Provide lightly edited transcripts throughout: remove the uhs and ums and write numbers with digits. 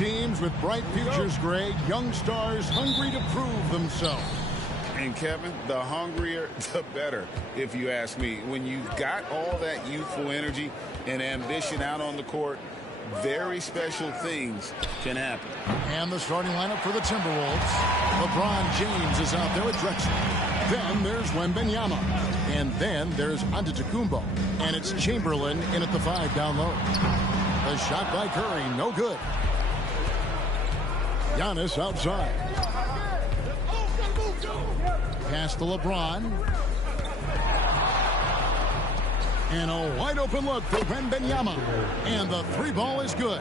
teams with bright futures, Greg. Young stars hungry to prove themselves. And Kevin, the hungrier, the better, if you ask me. When you've got all that youthful energy and ambition out on the court, very special things can happen. And the starting lineup for the Timberwolves. LeBron James is out there at Drexler. Then there's Wembanyama. And then there's Antetokounmpo. And it's Chamberlain in at the 5 down low. The shot by Curry, no good. Giannis outside. Pass to LeBron. And a wide open look for Wembanyama. And the 3 ball is good.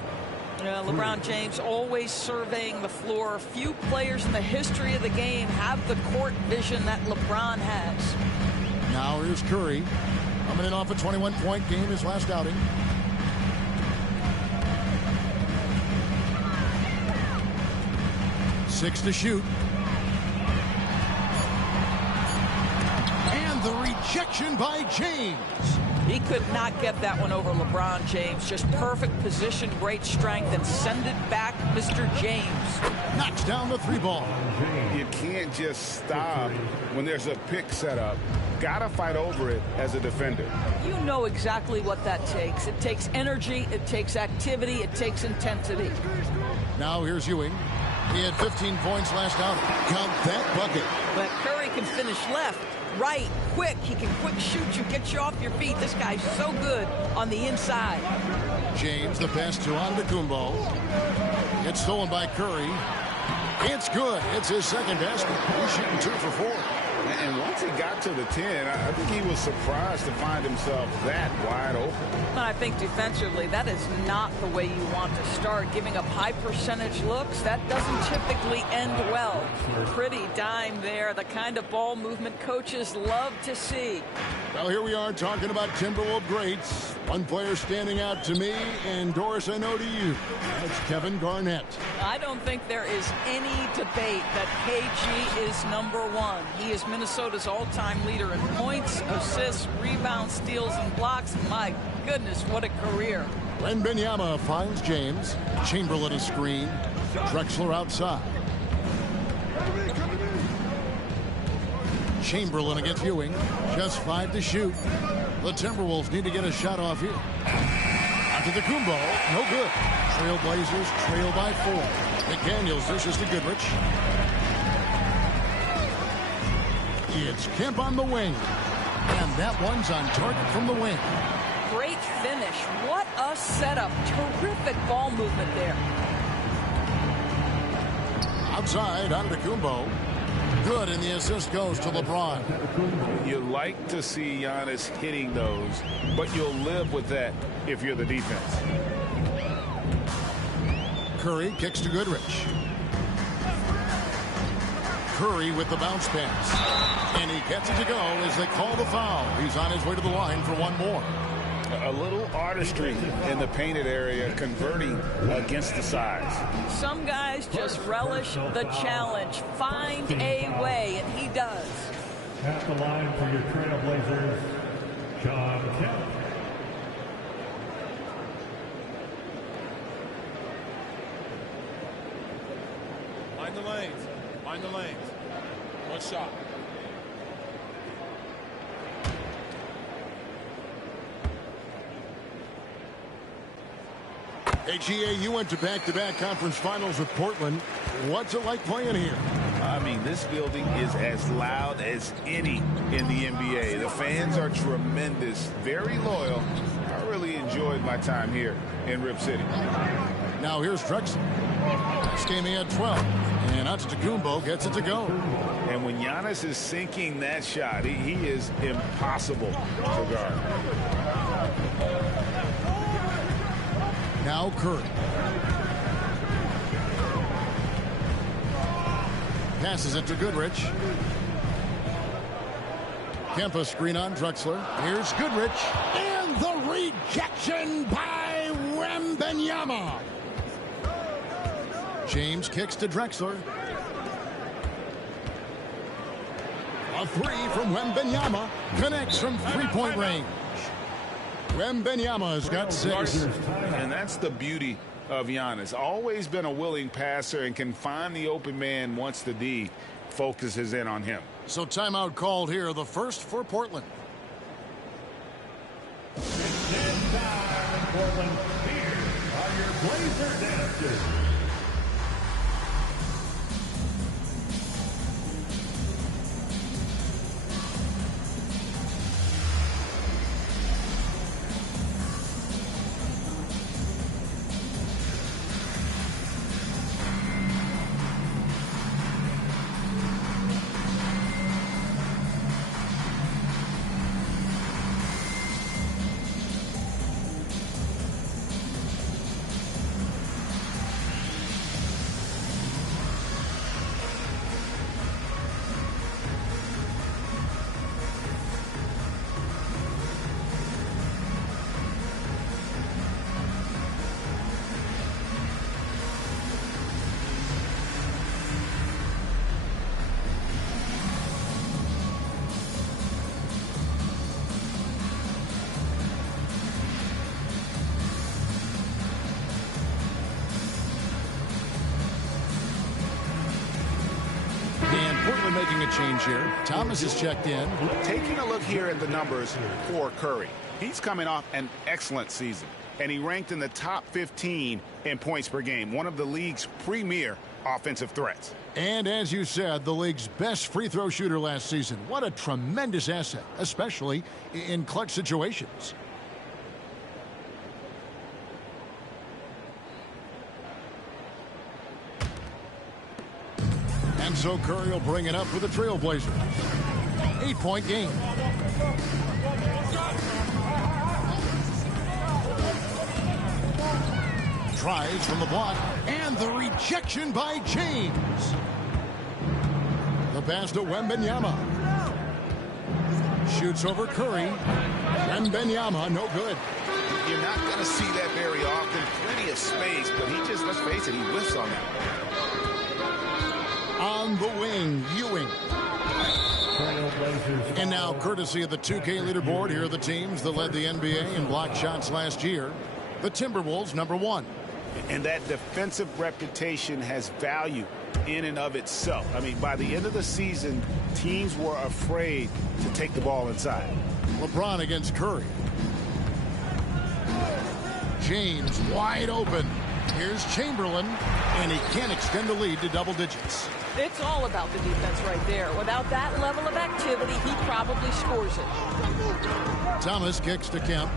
LeBron James always surveying the floor. Few players in the history of the game have the court vision that LeBron has. Now here's Curry. Coming in off a 21-point game his last outing. Six to shoot. And the rejection by James. He could not get that one over LeBron James. Just perfect position, great strength, and send it back, Mr. James. Knocks down the 3 ball. You can't just stop when there's a pick set up. Gotta fight over it as a defender. You know exactly what that takes. It takes energy, it takes activity, it takes intensity. Now here's Ewing. He had 15 points last outing. Count that bucket. But Curry can finish left, right, quick. He can quick shoot you, get you off your feet. This guy's so good on the inside. James, the pass to Antetokounmpo. It's stolen by Curry. It's good. It's his second basket. He's shooting 2 for 4. And once he got to the 10, I think he was surprised to find himself that wide open. I think defensively, that is not the way you want to start. Giving up high percentage looks, that doesn't typically end well. Pretty dime there, the kind of ball movement coaches love to see. Well, here we are talking about Timberwolves greats. One player standing out to me, and Doris, I know to you. That's Kevin Garnett. I don't think there is any debate that KG is #1. He is Minnesota's all-time leader in points, assists, rebounds, steals, and blocks. My goodness, what a career. Wembanyama finds James. Chamberlain a screen. Drexler outside. Chamberlain against Ewing. Just 5 to shoot. The Timberwolves need to get a shot off here. Antetokounmpo, no good. Trailblazers trail by 4. McDaniels dishes to Goodrich. It's Kemp on the wing. And that one's on target from the wing. Great finish. What a setup. Terrific ball movement there. Outside, Antetokounmpo. Good, and the assist goes to LeBron. You like to see Giannis hitting those, but you'll live with that if you're the defense. Curry kicks to Goodrich. Curry with the bounce pass. And he gets it to go as they call the foul. He's on his way to the line for one more. A little artistry in the painted area, converting against the size. Some guys just relish the challenge. Find a way, and he does. At the line for your Trailblazers, John Kemp. Mind the lanes. Mind the lanes. One shot. Hey, GA, you went to back-to-back conference finals with Portland. What's it like playing here? I mean, this building is as loud as any in the NBA. The fans are tremendous, very loyal. I really enjoyed my time here in Rip City. Now here's Drexler. This game he had 12. And Antetokounmpo gets it to go. And when Giannis is sinking that shot, he is impossible to guard. Now Curry. Passes it to Goodrich. Kempa screen on Drexler. Here's Goodrich. And the rejection by Wembanyama. James kicks to Drexler. A 3 from Wembanyama. Connects from three-point range. Wembanyama has got 6. And that's the beauty of Giannis. Always been a willing passer and can find the open man once the D focuses in on him. So timeout called here, the first for Portland. It's time in Portland. Here are your Blazer dancers. Making a change here. Thomas is checked in. Taking a look here at the numbers for Curry. He's coming off an excellent season, and he ranked in the top 15 in points per game, one of the league's premier offensive threats. And as you said, the league's best free throw shooter last season. What a tremendous asset, especially in clutch situations. And so Curry will bring it up for the Trailblazers. 8-point game. Tries from the block, and the rejection by James. The pass to Wembanyama. Shoots over Curry. Wembanyama, no good. You're not going to see that very often. Plenty of space, but he just, let's face it, he whiffs on that. On the wing, Ewing. And now, courtesy of the 2K leaderboard, here are the teams that led the NBA in blocked shots last year. The Timberwolves, #1. And that defensive reputation has value in and of itself. I mean, by the end of the season, teams were afraid to take the ball inside. LeBron against Curry. James wide open. Here's Chamberlain, and he can't extend the lead to double digits. It's all about the defense right there. Without that level of activity, he probably scores it. Thomas kicks to Kemp.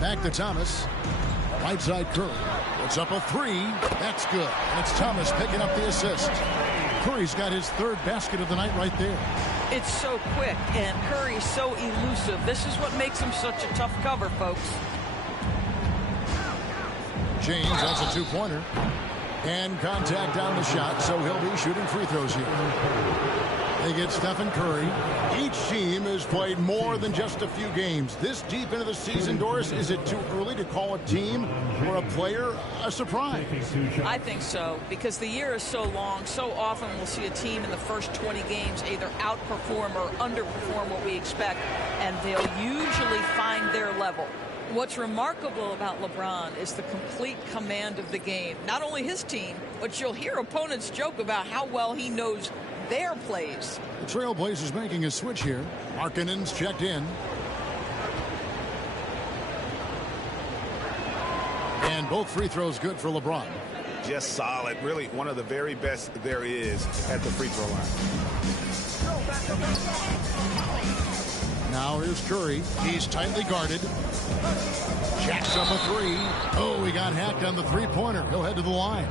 Back to Thomas. Right side Curry. Puts up a three. That's good. And it's Thomas picking up the assist. Curry's got his third basket of the night right there. It's so quick, and Curry's so elusive. This is what makes him such a tough cover, folks. James has a two-pointer. And contact on the shot, so he'll be shooting free throws here. They get Stephen Curry. Each team has played more than just a few games. This deep into the season, Doris, is it too early to call a team or a player a surprise? I think so, because the year is so long. So often we'll see a team in the first 20 games either outperform or underperform what we expect, and they'll usually find their level. What's remarkable about LeBron is the complete command of the game. Not only his team, but you'll hear opponents joke about how well he knows their plays. The Trailblazers making a switch here. Markkanen's checked in. And both free throws good for LeBron. Just solid. Really one of the very best there is at the free throw line. Now here's Curry. He's tightly guarded. Jacks up a three. Oh, he got hacked on the three-pointer. He'll head to the line.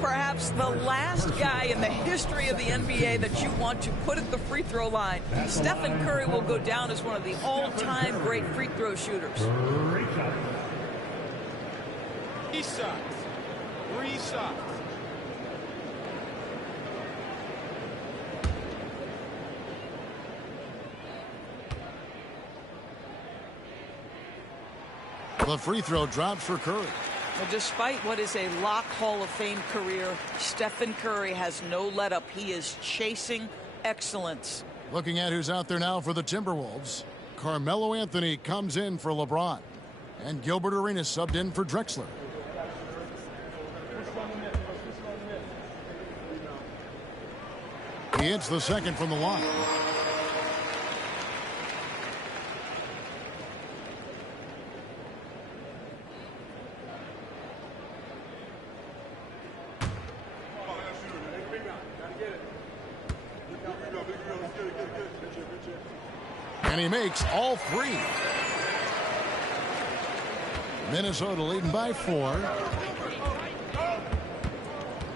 Perhaps the last guy in the history of the NBA that you want to put at the free throw line. Stephen Curry will go down as one of the all-time great free throw shooters. 3 shots. 3 shots. The free throw drops for Curry. Well, despite what is a lock Hall of Fame career, Stephen Curry has no let-up. He is chasing excellence. Looking at who's out there now for the Timberwolves. Carmelo Anthony comes in for LeBron. And Gilbert Arenas subbed in for Drexler. He hits the second from the line. And he makes all three. Minnesota leading by 4.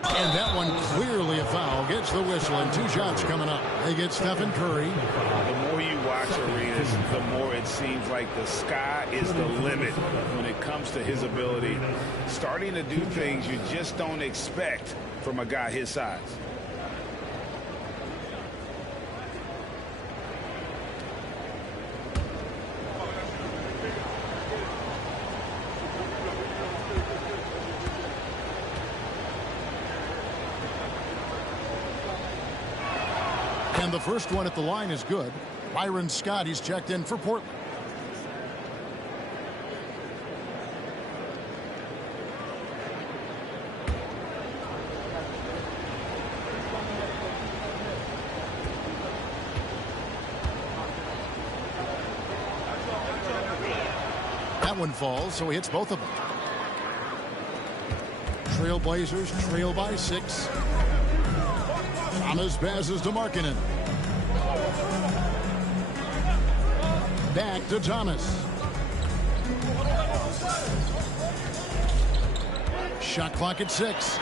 And that one clearly a foul. Gets the whistle and 2 shots coming up. They get Stephen Curry. The more you watch Arenas, the more it seems like the sky is the limit when it comes to his ability. Starting to do things you just don't expect from a guy his size. And the first one at the line is good. Byron Scott, he's checked in for Portland. That one falls, so he hits both of them. Trailblazers trail by 6. Thomas passes to Markkanen. Back to Thomas. Shot clock at 6.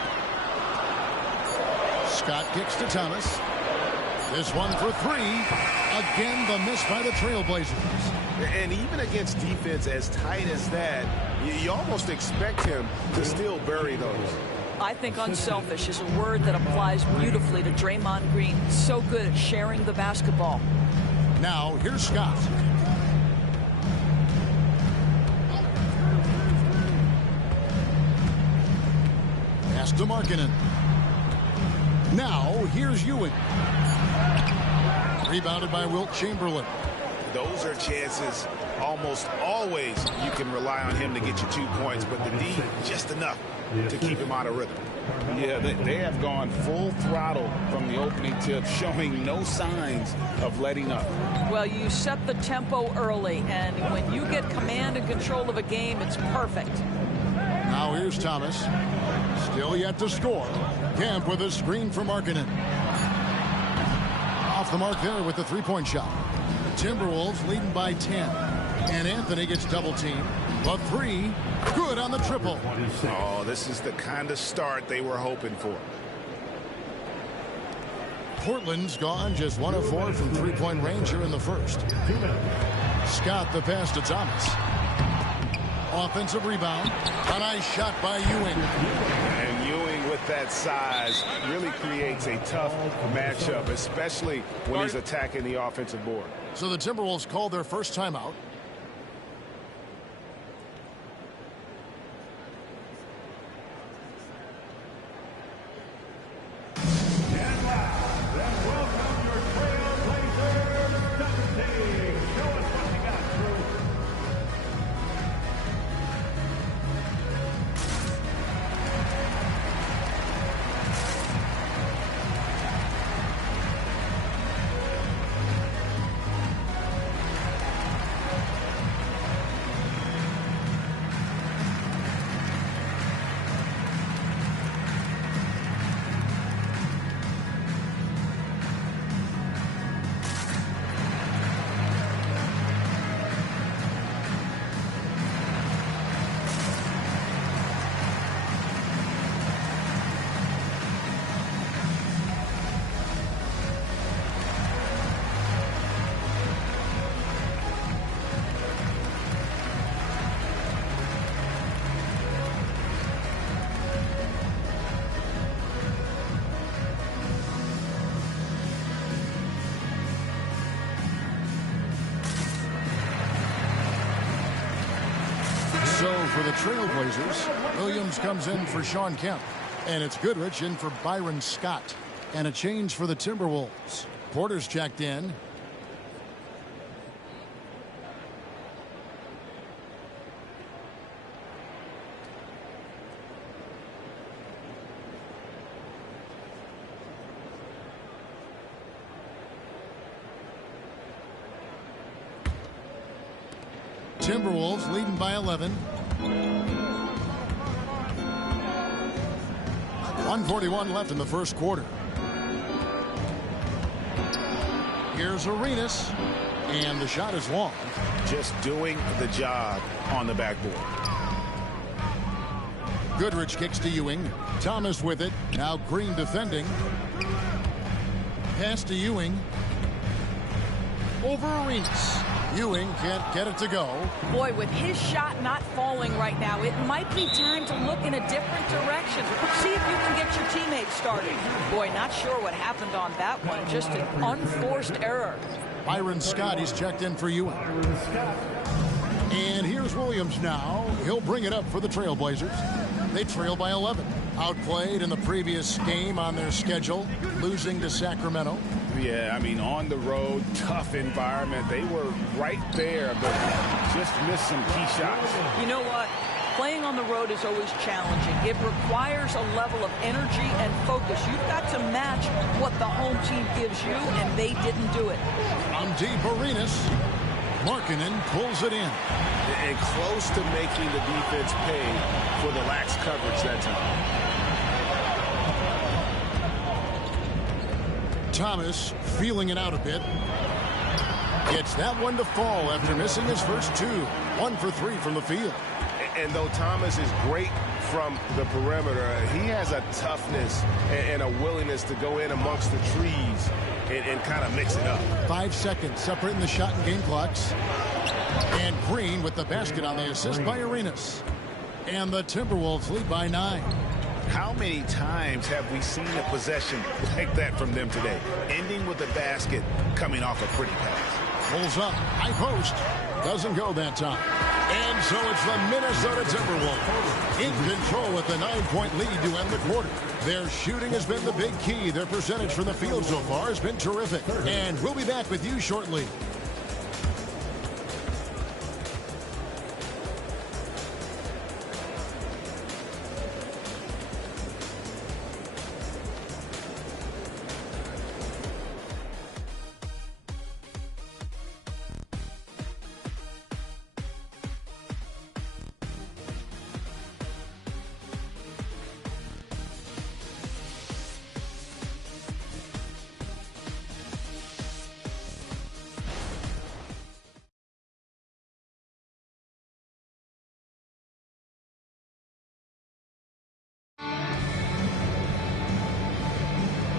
Scott kicks to Thomas. This one for 3. Again, the miss by the Trailblazers. And even against defense as tight as that, you almost expect him to still bury those. I think unselfish is a word that applies beautifully to Draymond Green. So good at sharing the basketball. Now, here's Scott. Pass to Markkanen. Now, here's Ewing. Rebounded by Wilt Chamberlain. Those are chances almost always you can rely on him to get you 2 points, but the D, just enough to keep him out of rhythm. Yeah, they have gone full throttle from the opening tip, showing no signs of letting up. Well, you set the tempo early, and when you get command and control of a game, it's perfect. Now here's Thomas. Still yet to score. Camp with a screen for Markkanen. Off the mark there with the 3-point shot. Timberwolves leading by 10. And Anthony gets double-teamed. The 3, good on the triple. Oh, this is the kind of start they were hoping for. Portland's gone just 1 of 4 from 3-point range here in the first. Scott the pass to Thomas. Offensive rebound. A nice shot by Ewing. And Ewing with that size really creates a tough matchup, especially when he's attacking the offensive board. So the Timberwolves called their first timeout. So for the Trailblazers, Williams comes in for Shawn Kemp. And it's Goodrich in for Byron Scott. And a change for the Timberwolves. Porter's checked in. Timberwolves leading by 11. 1:41 left in the first quarter. Here's Arenas, and the shot is long. Just doing the job on the backboard. Goodrich kicks to Ewing. Thomas with it. Now Green defending. Pass to Ewing. Over Arenas. Ewing can't get it to go. Boy, with his shot not falling right now, it might be time to look in a different direction. See if you can get your teammates started. Boy, not sure what happened on that one. Just an unforced error. Byron Scott, he's checked in for Ewing. And here's Williams now. He'll bring it up for the Trailblazers. They trail by 11. Outplayed in the previous game on their schedule, losing to Sacramento. Yeah, I mean, on the road, tough environment. They were right there, but just missed some key shots. You know what? Playing on the road is always challenging. It requires a level of energy and focus. You've got to match what the home team gives you, and they didn't do it. From deep, Arenas. Markkanen pulls it in. And close to making the defense pay for the lax coverage that time. Thomas feeling it out a bit. Gets that one to fall after missing his first two. 1 for 3 from the field. And though Thomas is great from the perimeter, he has a toughness and a willingness to go in amongst the trees and kind of mix it up. 5 seconds separating the shot and game clocks. And Green with the basket on the assist by Arenas. And the Timberwolves lead by 9. How many times have we seen a possession like that from them today? Ending with a basket, coming off a pretty pass. Pulls up, high post. Doesn't go that time. And so it's the Minnesota Timberwolves in control with the 9-point lead to end the quarter. Their shooting has been the big key. Their percentage from the field so far has been terrific. And we'll be back with you shortly.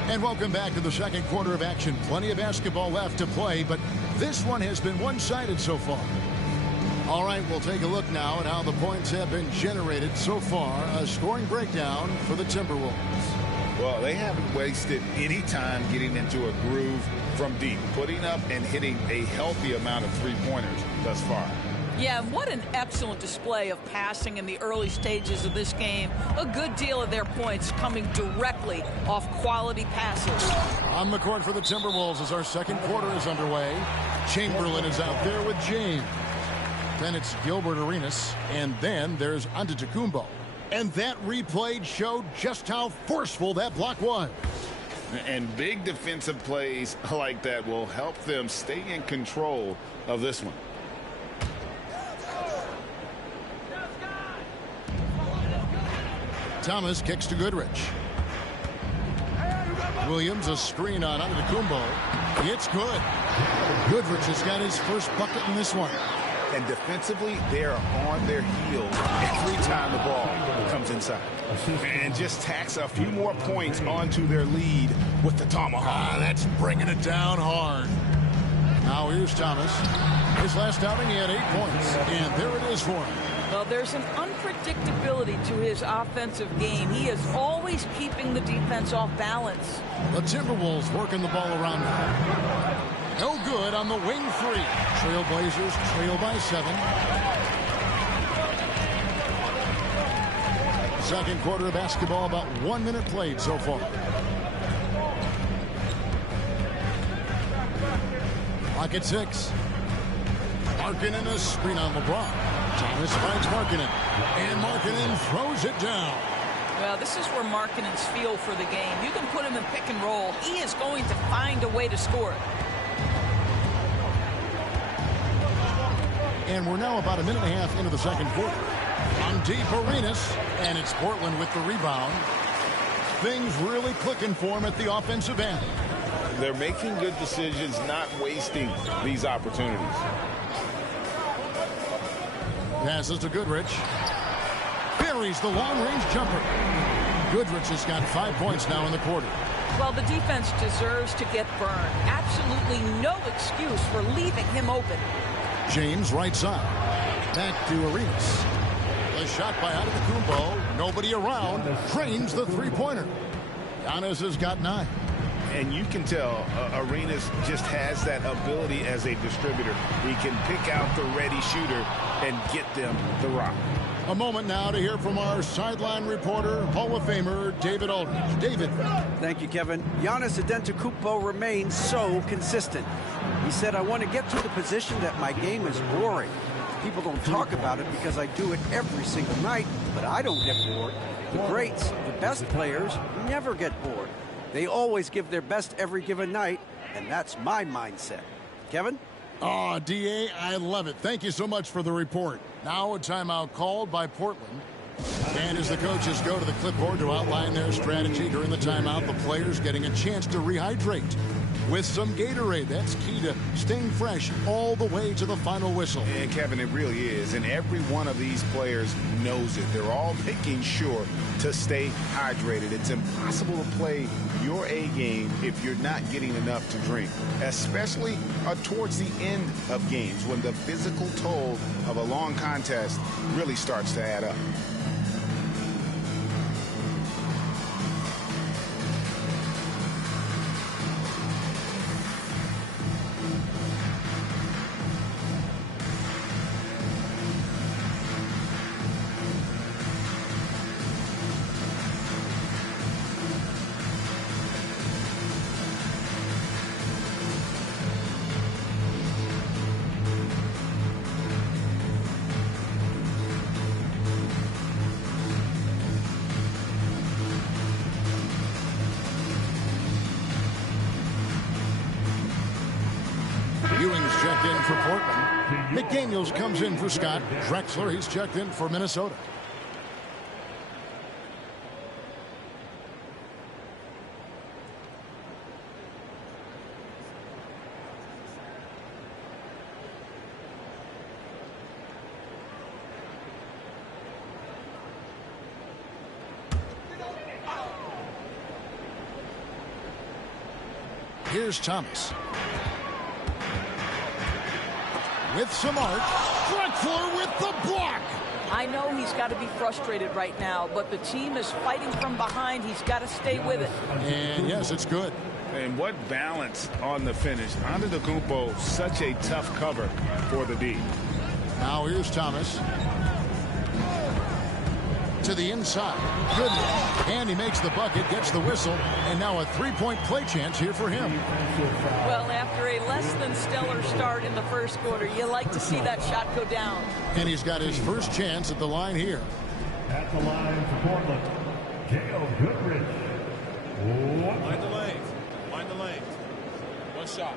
And welcome back to the second quarter of action. Plenty of basketball left to play, but this one has been one-sided so far. All right, we'll take a look now at how the points have been generated so far. A scoring breakdown for the Timberwolves. Well, they haven't wasted any time getting into a groove from deep, putting up and hitting a healthy amount of three-pointers thus far. Yeah, what an excellent display of passing in the early stages of this game. A good deal of their points coming directly off quality passes. On the court for the Timberwolves as our second quarter is underway. Chamberlain is out there with James. Then it's Gilbert Arenas, and then there's Antetokounmpo. And that replay showed just how forceful that block was. And big defensive plays like that will help them stay in control of this one. Thomas kicks to Goodrich. Williams, a screen on Antetokounmpo. It's good. Goodrich has got his first bucket in this one. And defensively, they are on their heels every time the ball comes inside. And just tacks a few more points onto their lead with the tomahawk. That's bringing it down hard. Now here's Thomas. His last outing, he had 8 points. And there it is for him. Well, there's an unpredictability to his offensive game. He is always keeping the defense off balance. The Timberwolves working the ball around now. No good on the wing three. Trailblazers trail by 7. Second quarter of basketball, about 1 minute played so far. Clock at 6. Markkanen a screen on LeBron. Thomas finds Markkanen. And Markkanen throws it down. Well, this is where Markkanen's feel for the game. You can put him in pick and roll. He is going to find a way to score it. And we're now about a minute and a half into the second quarter. On deep, Arenas, and it's Portland with the rebound. Things really clicking for him at the offensive end. They're making good decisions, not wasting these opportunities. Passes to Goodrich. Buries the long-range jumper. Goodrich has got 5 points now in the quarter. Well, the defense deserves to get burned. Absolutely no excuse for leaving him open. James right side. Back to Arenas. The shot by Antetokounmpo. Nobody around. Drains the three-pointer. Giannis has got 9. And you can tell Arenas just has that ability as a distributor. He can pick out the ready shooter and get them the rock. A moment now to hear from our sideline reporter, Hall of Famer David Aldridge. David. Thank you, Kevin. Giannis Antetokounmpo remains so consistent. He said, I want to get to the position that my game is boring. People don't talk about it because I do it every single night, but I don't get bored. The greats, the best players, never get bored. They always give their best every given night, and that's my mindset. Kevin? Oh, D.A., I love it. Thank you so much for the report. Now a timeout called by Portland. And as the coaches go to the clipboard to outline their strategy during the timeout, the players getting a chance to rehydrate with some Gatorade. That's key to staying fresh all the way to the final whistle. And, Kevin, it really is. And every one of these players knows it. They're all making sure to stay hydrated. It's impossible to play your A game if you're not getting enough to drink, especially towards the end of games when the physical toll of a long contest really starts to add up. Ewing's checked in for Portland. McDaniels comes in for Scott. Drexler, he's checked in for Minnesota. Here's Thomas. With some art, Drexler with the block. I know he's got to be frustrated right now, but the team is fighting from behind. He's got to stay with it. And yes, it's good. And what balance on the finish. Antetokounmpo, such a tough cover for the D. Now here's Thomas. To the inside. Goodness. And he makes the bucket, gets the whistle, and now a three-point play chance here for him. Well, after a less than stellar start in the first quarter, you like to see that shot go down. And he's got his first chance at the line here. At the line for Portland, Gail Goodrich. Mind the lanes. Mind the lanes. One shot.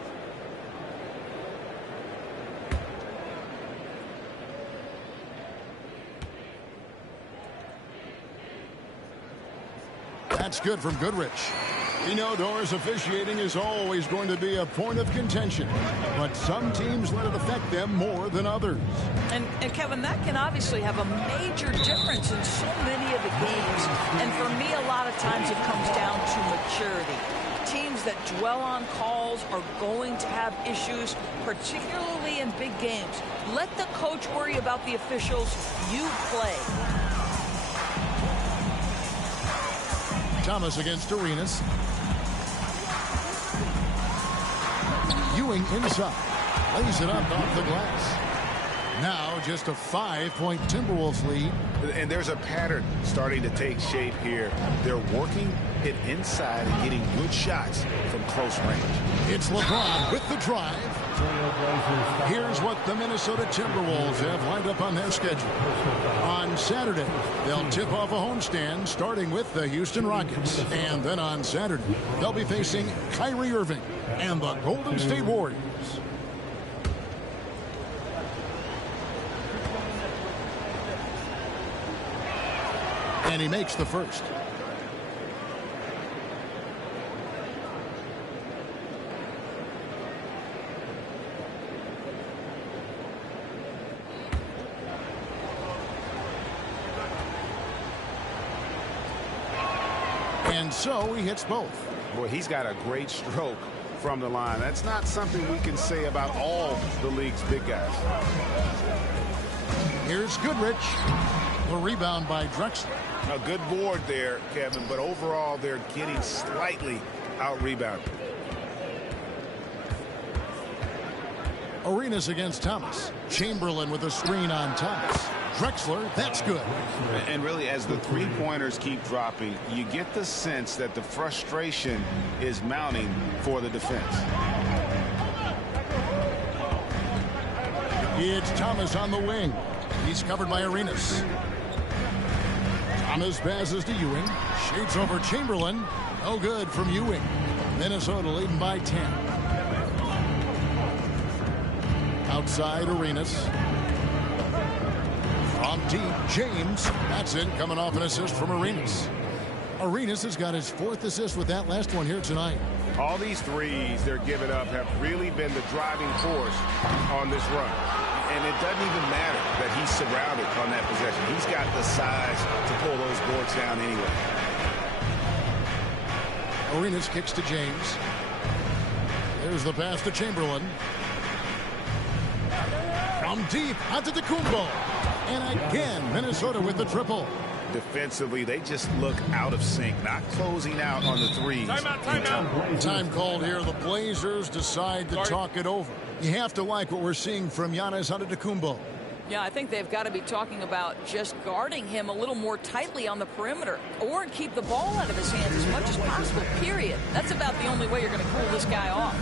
That's good from Goodrich. You know, Doris, officiating is always going to be a point of contention, but some teams let it affect them more than others. And Kevin, that can obviously have a major difference in so many of the games. And for me, a lot of times it comes down to maturity. Teams that dwell on calls are going to have issues, particularly in big games. Let the coach worry about the officials. You play. Thomas against Arenas. Ewing inside. Lays it up off the glass. Now just a 5-point Timberwolves lead. And there's a pattern starting to take shape here. They're working it inside and getting good shots from close range. It's LeBron with the drive. Here's what the Minnesota Timberwolves have lined up on their schedule. On Saturday, they'll tip off a homestand starting with the Houston Rockets. And then on Saturday, they'll be facing Kyrie Irving and the Golden State Warriors. And he makes the first. And so he hits both. Boy, he's got a great stroke from the line. That's not something we can say about all the league's big guys. Here's Goodrich. The rebound by Drexler. A good board there, Kevin, but overall they're getting slightly out-rebounded. Arenas against Thomas. Chamberlain with a screen on Thomas. Drexler, that's good. And really, as the three-pointers keep dropping, you get the sense that the frustration is mounting for the defense. It's Thomas on the wing. He's covered by Arenas. Thomas passes to Ewing. Shades over Chamberlain. No good from Ewing. Minnesota leading by 10. Outside Arenas. From deep, James. That's it, coming off an assist from Arenas. Arenas has got his 4th assist with that last one here tonight. All these threes they're giving up have really been the driving force on this run. And it doesn't even matter that he's surrounded on that possession. He's got the size to pull those boards down anyway. Arenas kicks to James. There's the pass to Chamberlain. From deep, Antetokounmpo. And again, Minnesota with the triple. Defensively, they just look out of sync, not closing out on the threes. Timeout. Time called here. The Blazers decide to talk it over. You have to like what we're seeing from Giannis Antetokounmpo. Yeah, I think they've got to be talking about just guarding him a little more tightly on the perimeter or keep the ball out of his hands as much as possible, period. That's about the only way you're going to cool this guy off.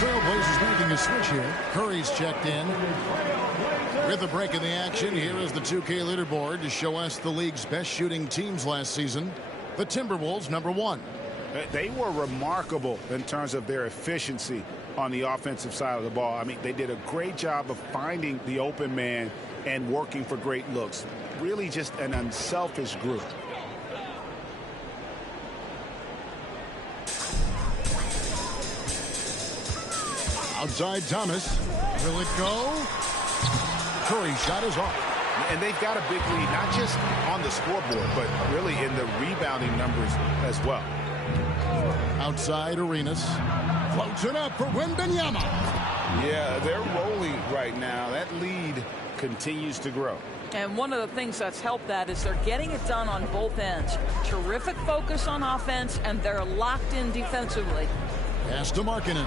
Trailblazers making a switch here. Curry's checked in. With the break in the action, here is the 2K leaderboard to show us the league's best shooting teams last season. The Timberwolves, #1. They were remarkable in terms of their efficiency on the offensive side of the ball. I mean, they did a great job of finding the open man and working for great looks. Really just an unselfish group. Outside Thomas. Will it go? Curry shot is off. And they've got a big lead, not just on the scoreboard, but really in the rebounding numbers as well. Outside Arenas. Floats it up for Wembanyama. Yeah, they're rolling right now. That lead continues to grow. And one of the things that's helped that is they're getting it done on both ends. Terrific focus on offense, and they're locked in defensively. Pass to Markkanen.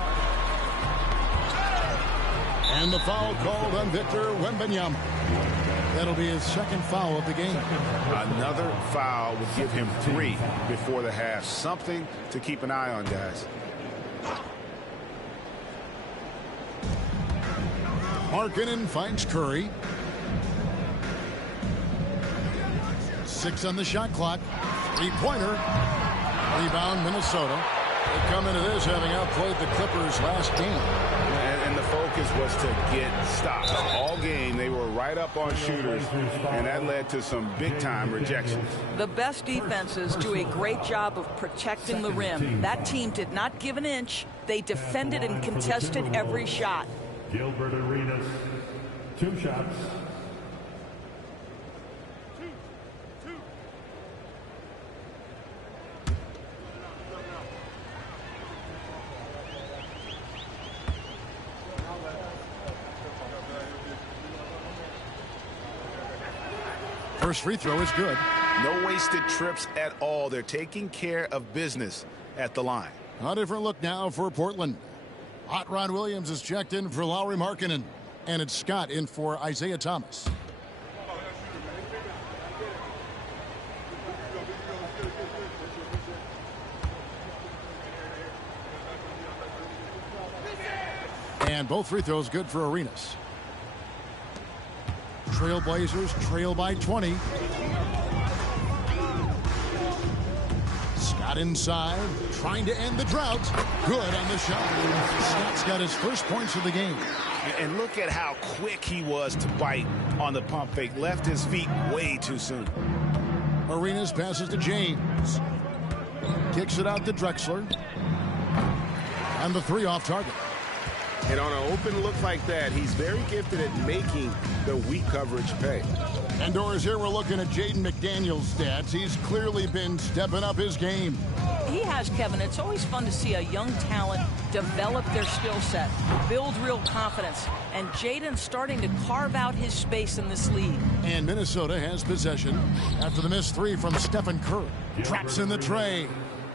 And the foul called on Victor Wembanyama. That'll be his second foul of the game. Another foul would give him 3 before the half. Something to keep an eye on, guys. Markkanen finds Curry. 6 on the shot clock. 3-pointer. Rebound, Minnesota. They come into this having outplayed the Clippers last game. And the focus was to get stops. All game, they were right up on shooters, and that led to some big-time rejections. The best defenses do a great job of protecting the rim. That team did not give an inch. They defended and contested every shot. Gilbert Arenas, 2 shots. First free throw is good. No wasted trips at all. They're taking care of business at the line. A different look now for Portland. Hot Rod Williams is checked in for Lauri Markkanen. And it's Scott in for Isaiah Thomas. And both free throws good for Arenas. Trailblazers trail by 20. Scott inside, trying to end the drought. Good on the shot. Scott's got his first points of the game. And look at how quick he was to bite on the pump fake. Left his feet way too soon. Arenas passes to James. Kicks it out to Drexler. And the three off target. And on an open look like that, he's very gifted at making the weak coverage pay. And Doris, here we're looking at Jaden McDaniel's stats. He's clearly been stepping up his game. He has, Kevin. It's always fun to see a young talent develop their skill set, build real confidence. And Jaden's starting to carve out his space in this league. And Minnesota has possession after the missed three from Stephen Curry. Drops in the tray.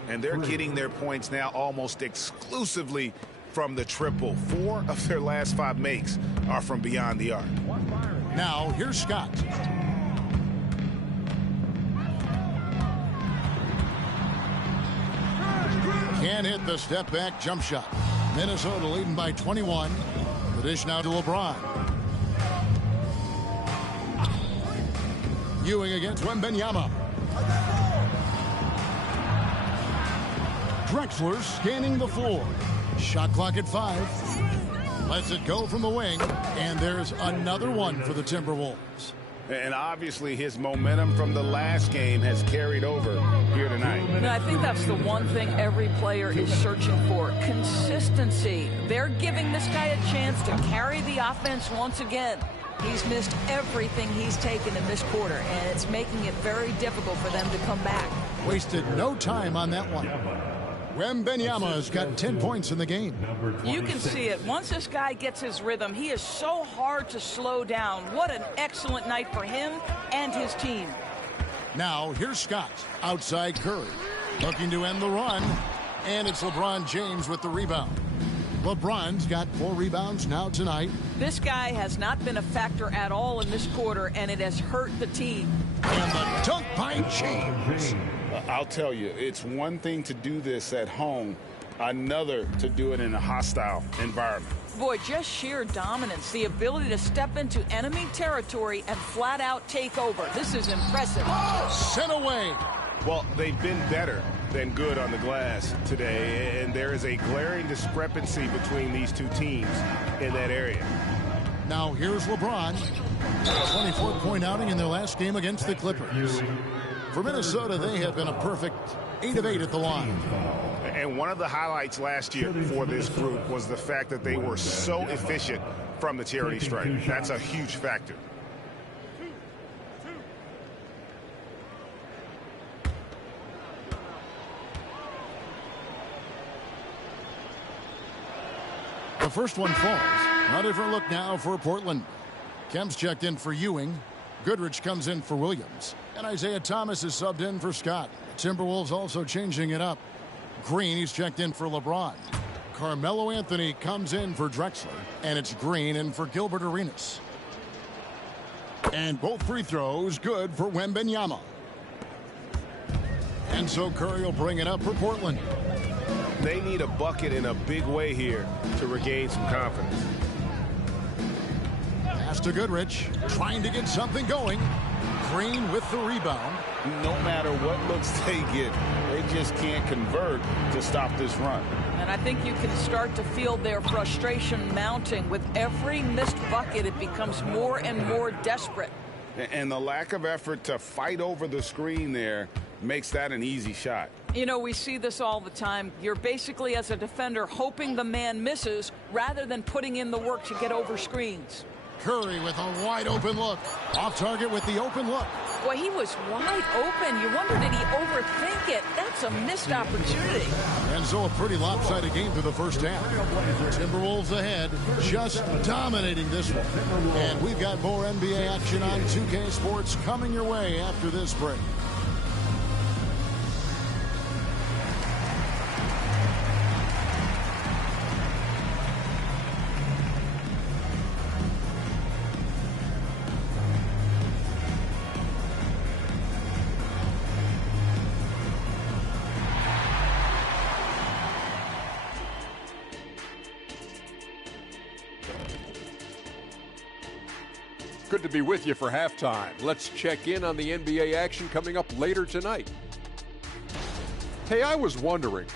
And they're getting their points now almost exclusively from the triple. 4 of their last 5 makes are from beyond the arc. Now, here's Scott. Can't hit the step-back jump shot. Minnesota leading by 21. The dish now to LeBron. Ewing against Wembanyama. Drexler scanning the floor. Shot clock at 5. Lets it go from the wing. And there's another one for the Timberwolves. And obviously his momentum from the last game has carried over here tonight. And I think that's the one thing every player is searching for. Consistency. They're giving this guy a chance to carry the offense once again. He's missed everything he's taken in this quarter, and it's making it very difficult for them to come back. Wasted no time on that one. Wembanyama has got 10 points in the game. You can see it. Once this guy gets his rhythm, he is so hard to slow down. What an excellent night for him and his team. Now, here's Scott. Outside Curry. Looking to end the run. And it's LeBron James with the rebound. LeBron's got 4 rebounds now tonight. This guy has not been a factor at all in this quarter, and it has hurt the team. And the dunk by James. I'll tell you, it's one thing to do this at home, another to do it in a hostile environment. Boy, just sheer dominance, the ability to step into enemy territory and flat out take over. This is impressive. Sent away. Well, they've been better than good on the glass today, and there is a glaring discrepancy between these two teams in that area. Now here's LeBron. 24-point outing in their last game against the Clippers. For Minnesota, they have been a perfect 8 of 8 at the line. And one of the highlights last year for this group was the fact that they were so efficient from the charity stripe. That's a huge factor. The first one falls. A different look now for Portland. Kemp's checked in for Ewing. Goodrich comes in for Williams. And Isaiah Thomas is subbed in for Scott. Timberwolves also changing it up. Green, he's checked in for LeBron. Carmelo Anthony comes in for Drexler. And it's Green in for Gilbert Arenas. And both free throws good for Wembanyama. And so Curry will bring it up for Portland. They need a bucket in a big way here to regain some confidence. Pass to Goodrich, trying to get something going. Green with the rebound. No matter what looks they get, they just can't convert to stop this run. And I think you can start to feel their frustration mounting. With every missed bucket, it becomes more and more desperate. And the lack of effort to fight over the screen there makes that an easy shot. You know, we see this all the time. You're basically, as a defender, hoping the man misses rather than putting in the work to get over screens. Curry with a wide open look. Off target with the open look. Boy, he was wide open. You wonder, did he overthink it? That's a missed opportunity. And so a pretty lopsided game through the first half. Timberwolves ahead, just dominating this one. And we've got more NBA action on 2K Sports coming your way after this break. Good to be with you for halftime. Let's check in on the NBA action coming up later tonight. Hey, I was wondering,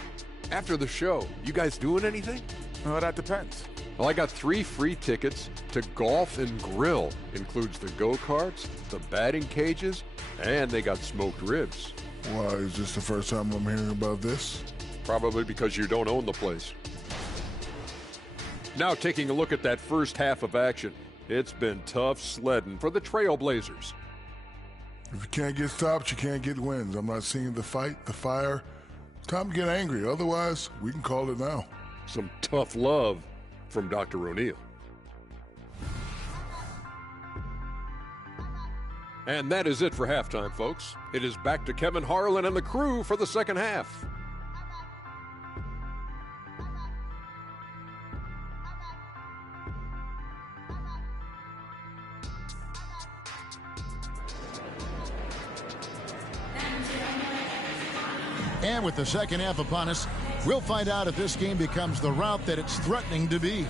after the show, you guys doing anything? Well, that depends. Well, I got 3 free tickets to Golf and Grill. Includes the go-karts, the batting cages, and they got smoked ribs. Why, is this the first time I'm hearing about this? Probably because you don't own the place. Now taking a look at that first half of action. It's been tough sledding for the Trailblazers. If you can't get stops, you can't get wins. I'm not seeing the fight, the fire. Time to get angry. Otherwise, we can call it now. Some tough love from Dr. O'Neal. And that is it for halftime, folks. It is back to Kevin Harlan and the crew for the second half. And with the second half upon us, we'll find out if this game becomes the route that it's threatening to be.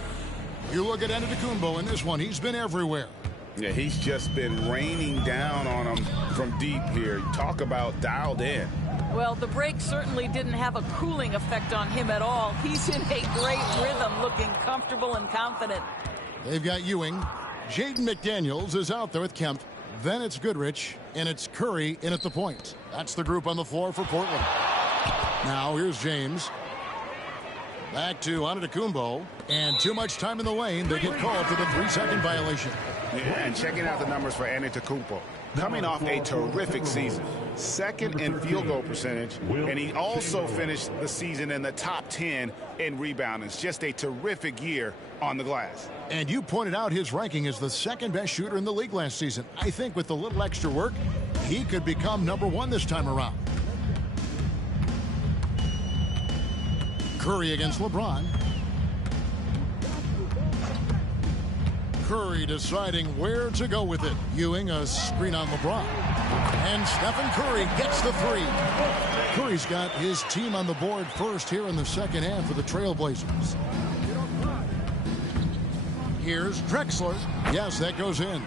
You look at Antetokounmpo in this one. He's been everywhere. Yeah, he's just been raining down on him from deep here. Talk about dialed in. Well, the break certainly didn't have a cooling effect on him at all. He's in a great rhythm, looking comfortable and confident. They've got Ewing. Jaden McDaniels is out there with Kemp. Then it's Goodrich, and it's Curry in at the point. That's the group on the floor for Portland. Now here's James. Back to Antetokounmpo. And too much time in the lane. They get called for the 3-second violation. Yeah, and checking out the numbers for Antetokounmpo. Coming off a terrific season. Second in field goal percentage. And he also finished the season in the top 10 in rebounding. It's just a terrific year on the glass. And you pointed out his ranking as the second best shooter in the league last season. I think with a little extra work, he could become #1 this time around. Curry against LeBron. Curry deciding where to go with it. Ewing a screen on LeBron. And Stephen Curry gets the 3. Curry's got his team on the board first here in the second half for the Trailblazers. Here's Drexler. Yes, that goes in.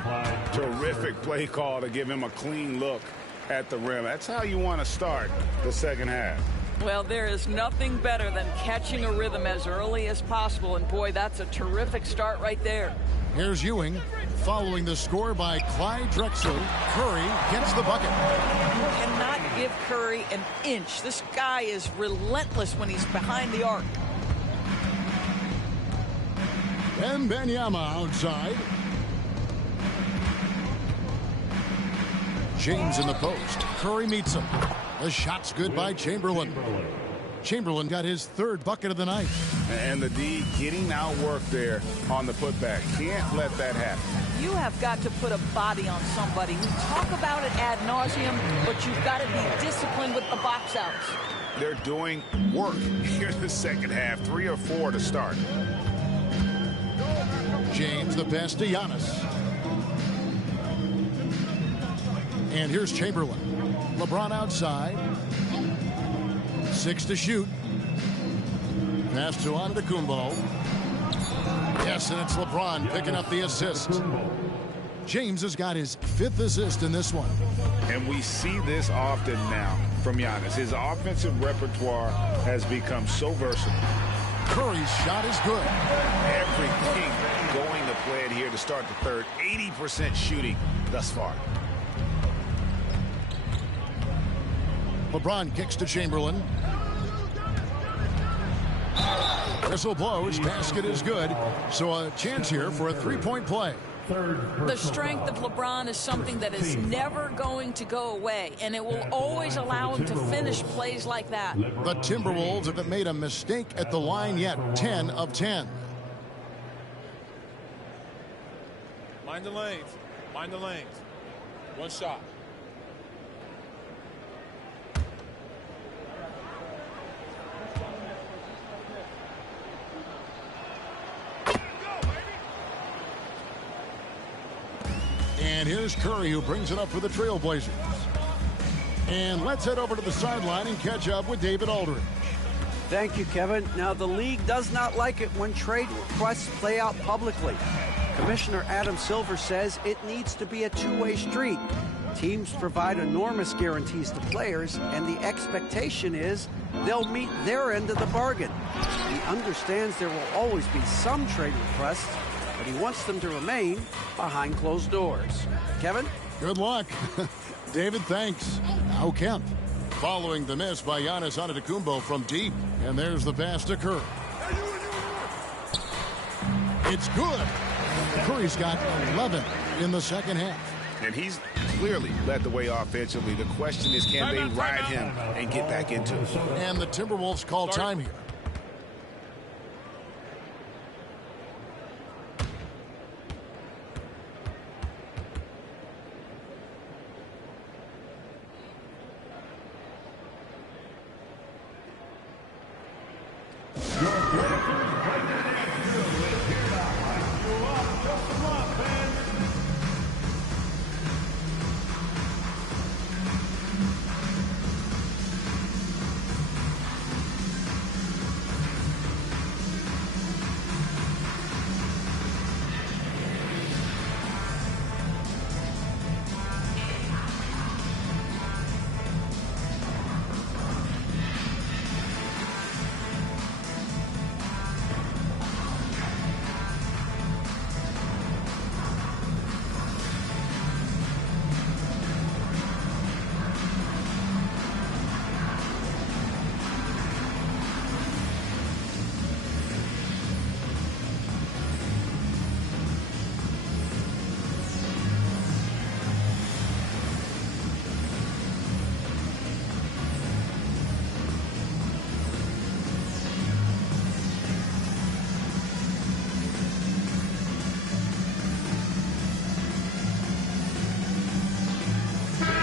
Terrific play call to give him a clean look at the rim. That's how you want to start the second half. Well, there is nothing better than catching a rhythm as early as possible. And, boy, that's a terrific start right there. Here's Ewing following the score by Clyde Drexler. Curry gets the bucket. You cannot give Curry an inch. This guy is relentless when he's behind the arc. Wembanyama outside. James in the post. Curry meets him. The shot's good by Chamberlain. Chamberlain got his 3rd bucket of the night. And the D getting outworked there on the putback. Can't let that happen. You have got to put a body on somebody. We talk about it ad nauseum, but you've got to be disciplined with the box outs. They're doing work here in the second half. 3 or 4 to start. James the pass to Giannis. And here's Chamberlain. LeBron outside. 6 to shoot. Pass to Antetokounmpo. Yes, and it's LeBron picking up the assist. James has got his 5th assist in this one. And we see this often now from Giannis. His offensive repertoire has become so versatile. Curry's shot is good. Everything going to plan here to start the third. 80% shooting thus far. LeBron kicks to Chamberlain. Whistle blows. Basket is good. So a chance here for a 3-point play. The strength of LeBron is something that is never going to go away, and it will always allow him to finish plays like that. The Timberwolves haven't made a mistake at the line yet. 10 of 10. Mind the lanes. Mind the lanes. One shot. And here's Curry, who brings it up for the Trailblazers. And let's head over to the sideline and catch up with David Aldridge. Thank you, Kevin. Now, the league does not like it when trade requests play out publicly. Commissioner Adam Silver says it needs to be a two-way street. Teams provide enormous guarantees to players, and the expectation is they'll meet their end of the bargain. He understands there will always be some trade requests, but he wants them to remain behind closed doors. Kevin? Good luck. David, thanks. Now Kemp. Following the miss by Giannis Antetokounmpo from deep. And there's the pass to Curry. It's good. Curry's got 11 in the second half. And he's clearly led the way offensively. The question is, can they ride him and get back into it? And the Timberwolves call time here.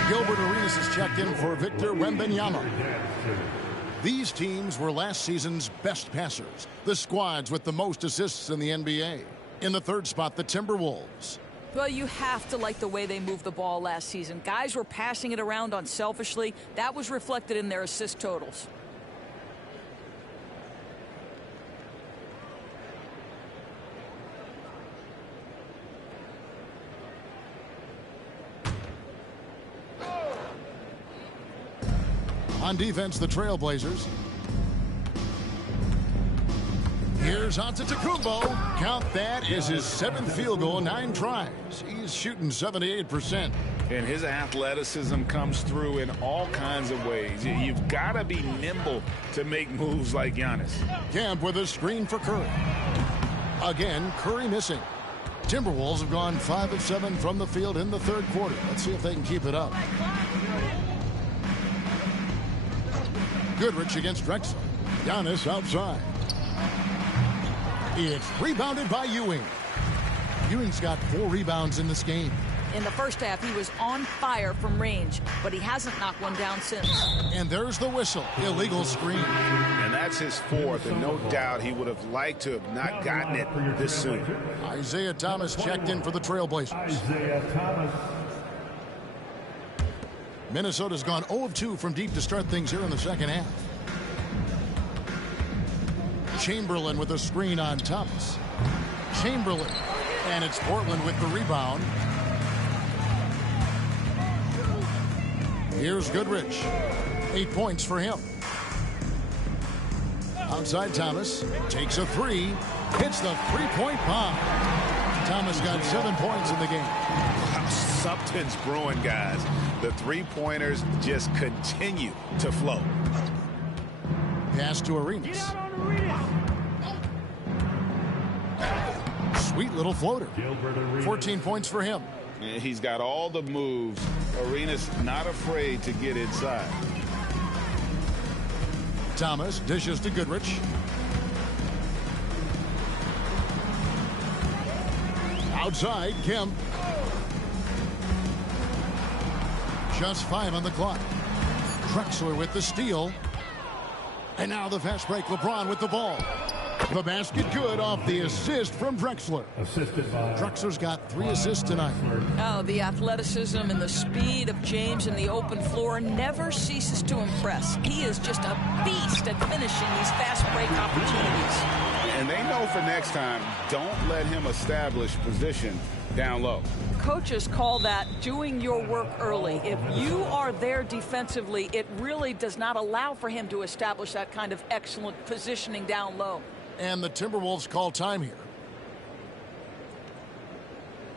Gilbert Arenas is checked in for Victor Wembanyama. These teams were last season's best passers, the squads with the most assists in the NBA. In the third spot, the Timberwolves. Well, you have to like the way they moved the ball last season. Guys were passing it around unselfishly. That was reflected in their assist totals. On defense, the Trailblazers. Here's Antetokounmpo. Count that as his 7th field goal, 9 tries. He's shooting 78%. And his athleticism comes through in all kinds of ways. You've got to be nimble to make moves like Giannis. Kemp with a screen for Curry. Again, Curry missing. Timberwolves have gone 5 of 7 from the field in the third quarter. Let's see if they can keep it up. Goodrich against Drexler. Giannis outside. It's rebounded by Ewing. Ewing's got 4 rebounds in this game. In the first half, he was on fire from range, but he hasn't knocked one down since. And there's the whistle. Illegal screen. And that's his 4th, and no doubt he would have liked to have not gotten it this soon. Isaiah Thomas checked in for the Trailblazers. Isaiah Thomas. Minnesota's gone 0 of 2 from deep to start things here in the second half. Chamberlain with a screen on Thomas. Chamberlain. And it's Portland with the rebound. Here's Goodrich. 8 points for him. Outside Thomas. Takes a 3. Hits the three-point bomb. Thomas got 7 points in the game. Something's brewing, guys. The three-pointers just continue to flow. Pass to Arenas. Sweet little floater. 14 points for him. He's got all the moves. Arenas not afraid to get inside. Thomas dishes to Goodrich. Outside, Kemp. Just 5 on the clock. Drexler with the steal. And now the fast break. LeBron with the ball. The basket good off the assist from Drexler. Drexler's got 3 assists tonight. Oh, the athleticism and the speed of James in the open floor never ceases to impress. He is just a beast at finishing these fast break opportunities. And they know for next time, don't let him establish position down low. Coaches call that doing your work early. If you are there defensively, it really does not allow for him to establish that kind of excellent positioning down low. And the Timberwolves call time here.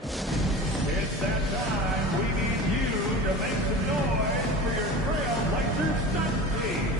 It's that time. We need you to make some noise for your Trailblazers Dunk Team.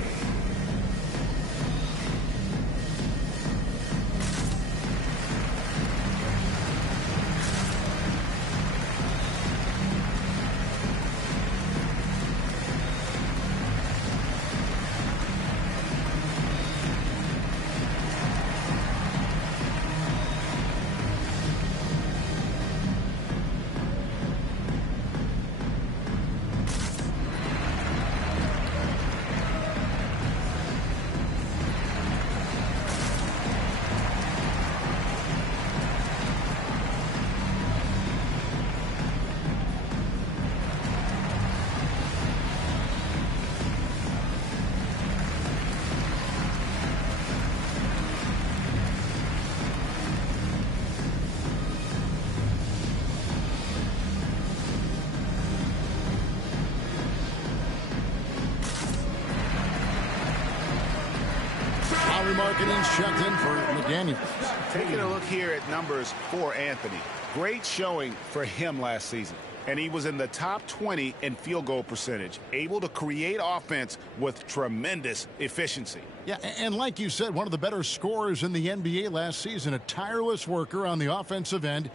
Markkanen's checked in for McDaniels. Taking a look here at numbers for Anthony. Great showing for him last season. And he was in the top 20 in field goal percentage. Able to create offense with tremendous efficiency. Yeah, and like you said, one of the better scorers in the NBA last season. A tireless worker on the offensive end.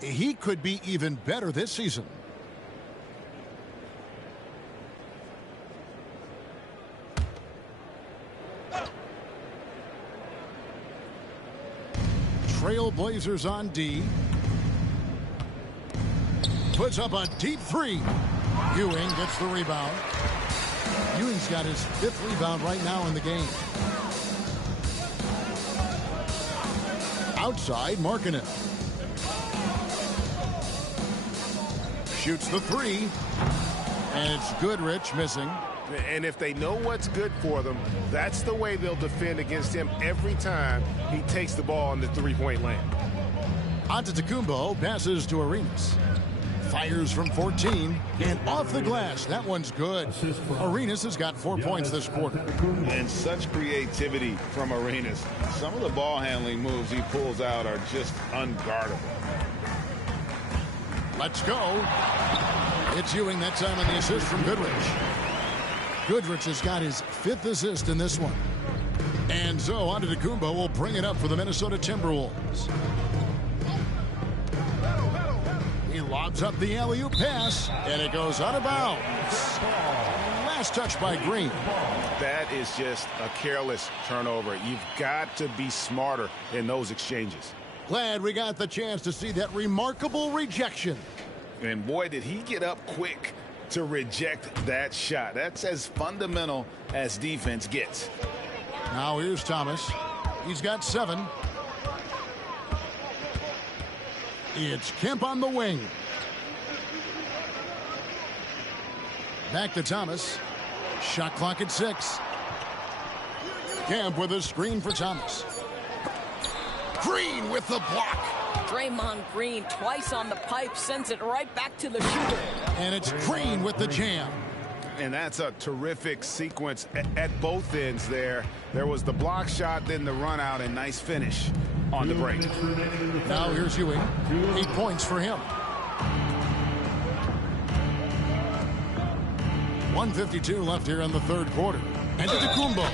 He could be even better this season. Trailblazers on D. Puts up a deep 3. Ewing gets the rebound. Ewing's got his 5th rebound right now in the game. Outside, Markkanen. Shoots the 3. And it's Goodrich missing. And if they know what's good for them, that's the way they'll defend against him every time he takes the ball in the three-point lane. Antetokounmpo passes to Arenas. Fires from 14 and off the glass. That one's good. Arenas has got 4 points this quarter. And such creativity from Arenas. Some of the ball handling moves he pulls out are just unguardable. Let's go. It's Ewing that time on the assist from Goodrich. Goodrich has got his 5th assist in this one. And so Antetokounmpo will bring it up for the Minnesota Timberwolves. He lobs up the alley-oop pass, and it goes out of bounds. Last touch by Green. That is just a careless turnover. You've got to be smarter in those exchanges. Glad we got the chance to see that remarkable rejection. And boy, did he get up quick to reject that shot. That's as fundamental as defense gets. Now here's Thomas. He's got 7. It's Kemp on the wing. Back to Thomas. Shot clock at 6. Kemp with a screen for Thomas. Green with the block. Draymond Green twice on the pipe, sends it right back to the shooter. And it's Green with the jam. And that's a terrific sequence at both ends there. There was the block shot, then the run out, and nice finish on the break. Now here's Ewing. 8 points for him. 1:52 left here in the third quarter. Antetokounmpo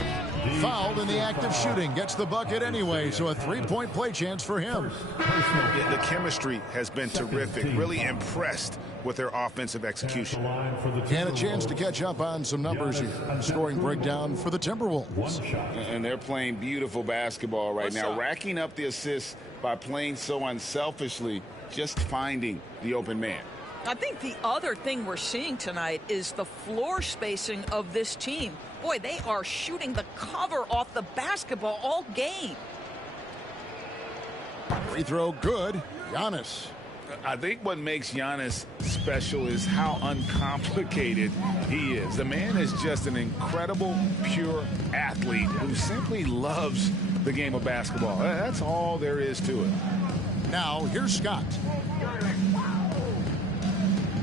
Fouled in the act of shooting. Gets the bucket anyway, so a three-point play chance for him. Yeah, the chemistry has been terrific. Really impressed with their offensive execution. And a chance to catch up on some numbers here. Scoring breakdown for the Timberwolves. And they're playing beautiful basketball right now. Racking up the assists by playing so unselfishly, just finding the open man. I think the other thing we're seeing tonight is the floor spacing of this team. Boy, they are shooting the cover off the basketball all game. Free throw good. Giannis. I think what makes Giannis special is how uncomplicated he is. The man is just an incredible, pure athlete who simply loves the game of basketball. That's all there is to it. Now, here's Scott.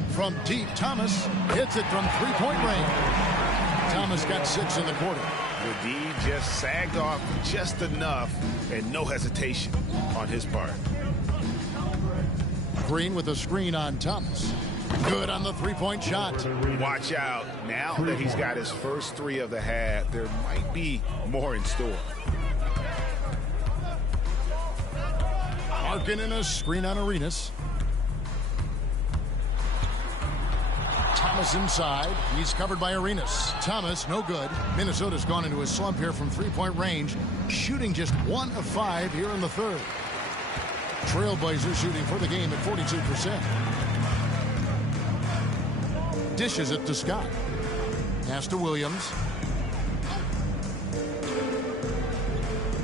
From deep, Thomas hits it from three-point range. Thomas got 6 in the quarter. The D just sagged off just enough and no hesitation on his part. Green with a screen on Thomas. Good on the three-point shot. Watch out. Now that he's got his first 3 of the half, there might be more in store. Markkanen a screen on Arenas. Thomas inside. He's covered by Arenas. Thomas, no good. Minnesota's gone into a slump here from three-point range, shooting just 1 of 5 here in the third. Trailblazers shooting for the game at 42%. Dishes it to Scott. Pass to Williams.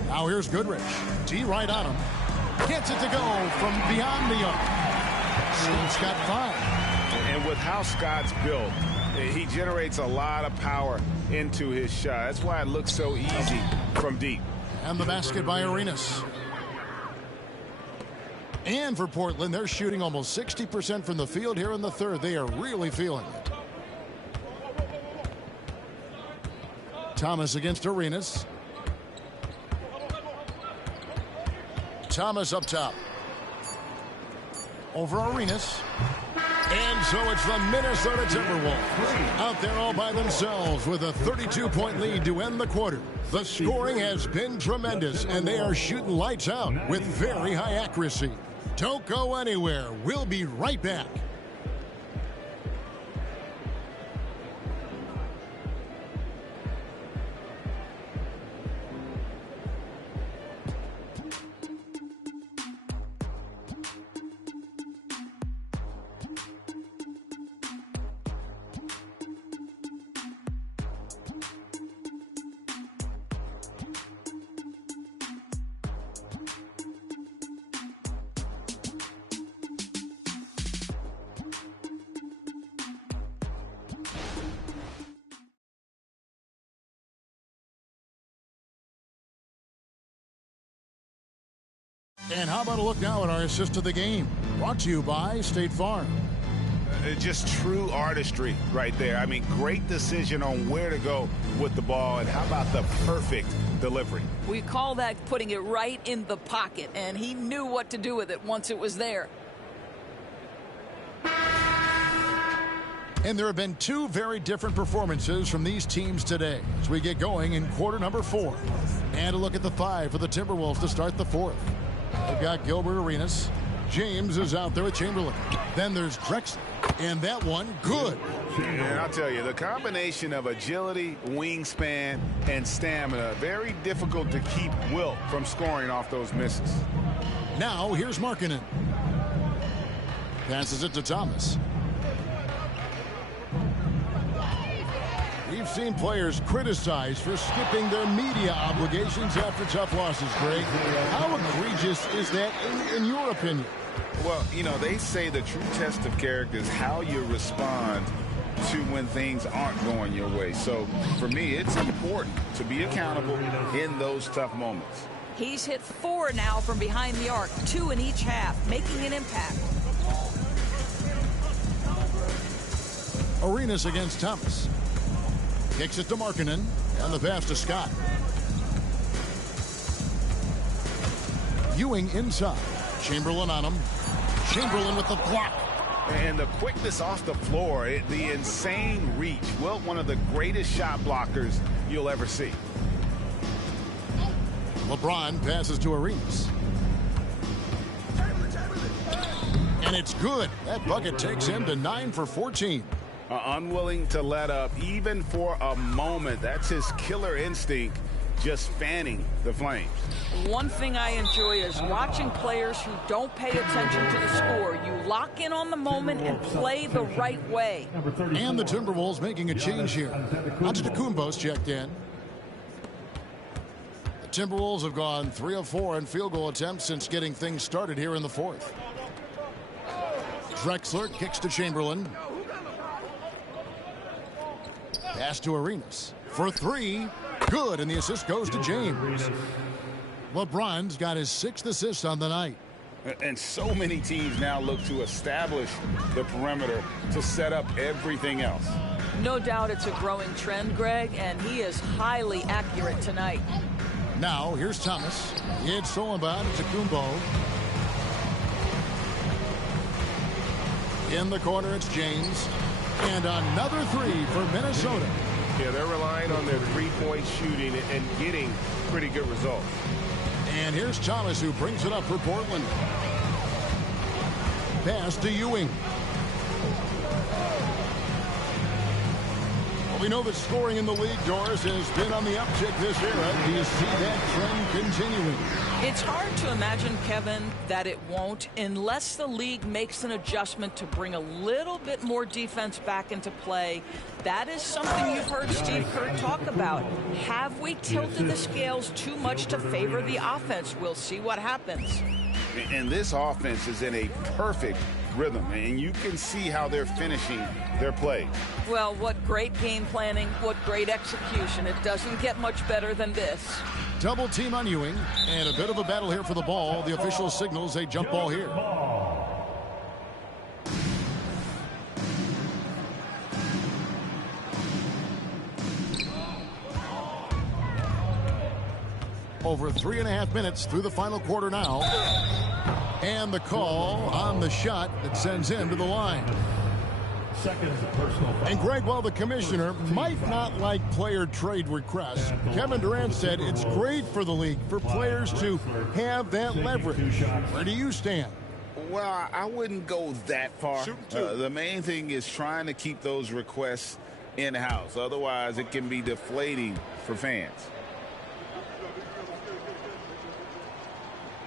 Now here's Goodrich. D right on him. Gets it to go from beyond the arc. Scott's got 5. And with how Scott's built, he generates a lot of power into his shot. That's why it looks so easy from deep. And the basket by Arenas. And for Portland, they're shooting almost 60% from the field here in the third. They are really feeling it. Thomas against Arenas. Thomas up top. Over Arenas. And so it's the Minnesota Timberwolves out there all by themselves with a 32-point lead to end the quarter. The scoring has been tremendous, and they are shooting lights out with very high accuracy. Don't go anywhere. We'll be right back. And how about a look now at our assist of the game? Brought to you by State Farm. Just true artistry right there. I mean, great decision on where to go with the ball, and how about the perfect delivery? We call that putting it right in the pocket, and he knew what to do with it once it was there. And there have been 2 very different performances from these teams today as we get going in quarter number 4. And a look at the 5 for the Timberwolves to start the 4th. They've got Gilbert Arenas. James is out there with Chamberlain. Then there's Drexler. And that one, good. And I'll tell you, the combination of agility, wingspan, and stamina, very difficult to keep Wilt from scoring off those misses. Now, here's Markkanen. Passes it to Thomas. We've seen players criticized for skipping their media obligations after tough losses, Greg. How egregious is that in your opinion? Well, you know, they say the true test of character is how you respond to when things aren't going your way. So, for me, it's important to be accountable in those tough moments. He's hit 4 now from behind the arc, 2 in each half, making an impact. Arenas against Thomas. Kicks it to Markkanen, and the pass to Scott. Ewing inside. Chamberlain on him. Chamberlain with the block. And the quickness off the floor, the insane reach. Wilt, one of the greatest shot blockers you'll ever see. LeBron passes to Arenas. And it's good. That bucket takes him to 9 for 14. Unwilling to let up even for a moment. That's his killer instinct, just fanning the flames. One thing I enjoy is watching players who don't pay attention to the score. You lock in on the moment and play the right way. And the Timberwolves making a change here. Antetokounmpo's checked in. The Timberwolves have gone 3 of 4 in field goal attempts since getting things started here in the fourth. Drexler kicks to Chamberlain. Pass to Arenas for 3. Good, and the assist goes to James. LeBron's got his 6th assist on the night. And so many teams now look to establish the perimeter to set up everything else. No doubt it's a growing trend, Greg, and he is highly accurate tonight. Now, here's Thomas. It's Solomon to Kumbo. In the corner, it's James. And another 3 for Minnesota. Yeah, they're relying on their three-point shooting and getting pretty good results. And here's Thomas, who brings it up for Portland. Pass to Ewing. Well, we know that scoring in the league, Doris, has been on the uptick this era. Do you see that trend continuing? It's hard to imagine, Kevin, that it won't unless the league makes an adjustment to bring a little bit more defense back into play. That is something you've heard Steve Kerr talk about. Have we tilted the scales too much to favor the offense? We'll see what happens. And this offense is in a perfect rhythm, and you can see how they're finishing their play. Well, what great game planning, what great execution. It doesn't get much better than this. Double team on Ewing, and a bit of a battle here for the ball. The official signals a jump ball here. Over 3.5 minutes through the final quarter now. And the call on the shot that sends him to the line. And Greg, while the commissioner might not like player trade requests, Kevin Durant said it's great for the league for players to have that leverage. Where do you stand? Well, I wouldn't go that far. The main thing is trying to keep those requests in-house. Otherwise, it can be deflating for fans.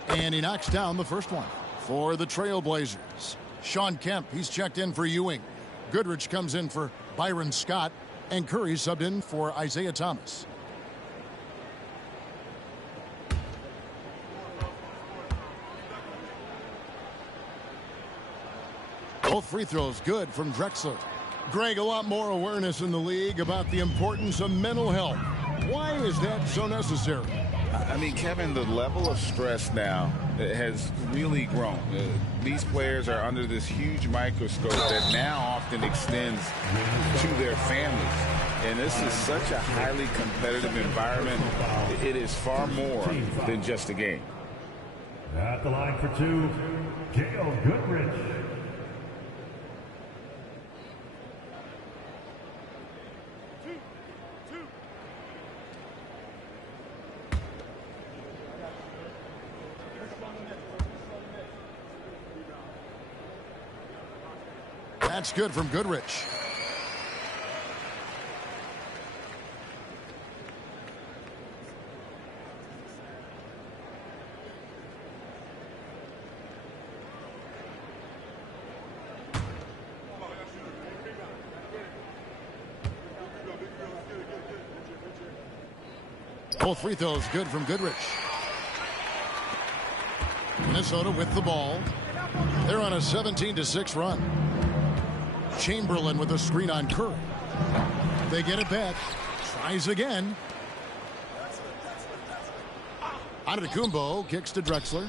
And he knocks down the first one for the Trailblazers. Sean Kemp, he's checked in for Ewing. Goodrich comes in for Byron Scott, and Curry subbed in for Isaiah Thomas. Both free throws good from Drexler. Greg, a lot more awareness in the league about the importance of mental health. Why is that so necessary? I mean, Kevin, the level of stress now has really grown. These players are under this huge microscope that now often extends to their families. And this is such a highly competitive environment. It is far more than just a game. At the line for 2, Gail Goodrich. That's good from Goodrich. Both free throws good from Goodrich. Minnesota with the ball. They're on a 17-6 run. Chamberlain with a screen on Curry. They get it back. Tries again. Antetokounmpo kicks to Drexler.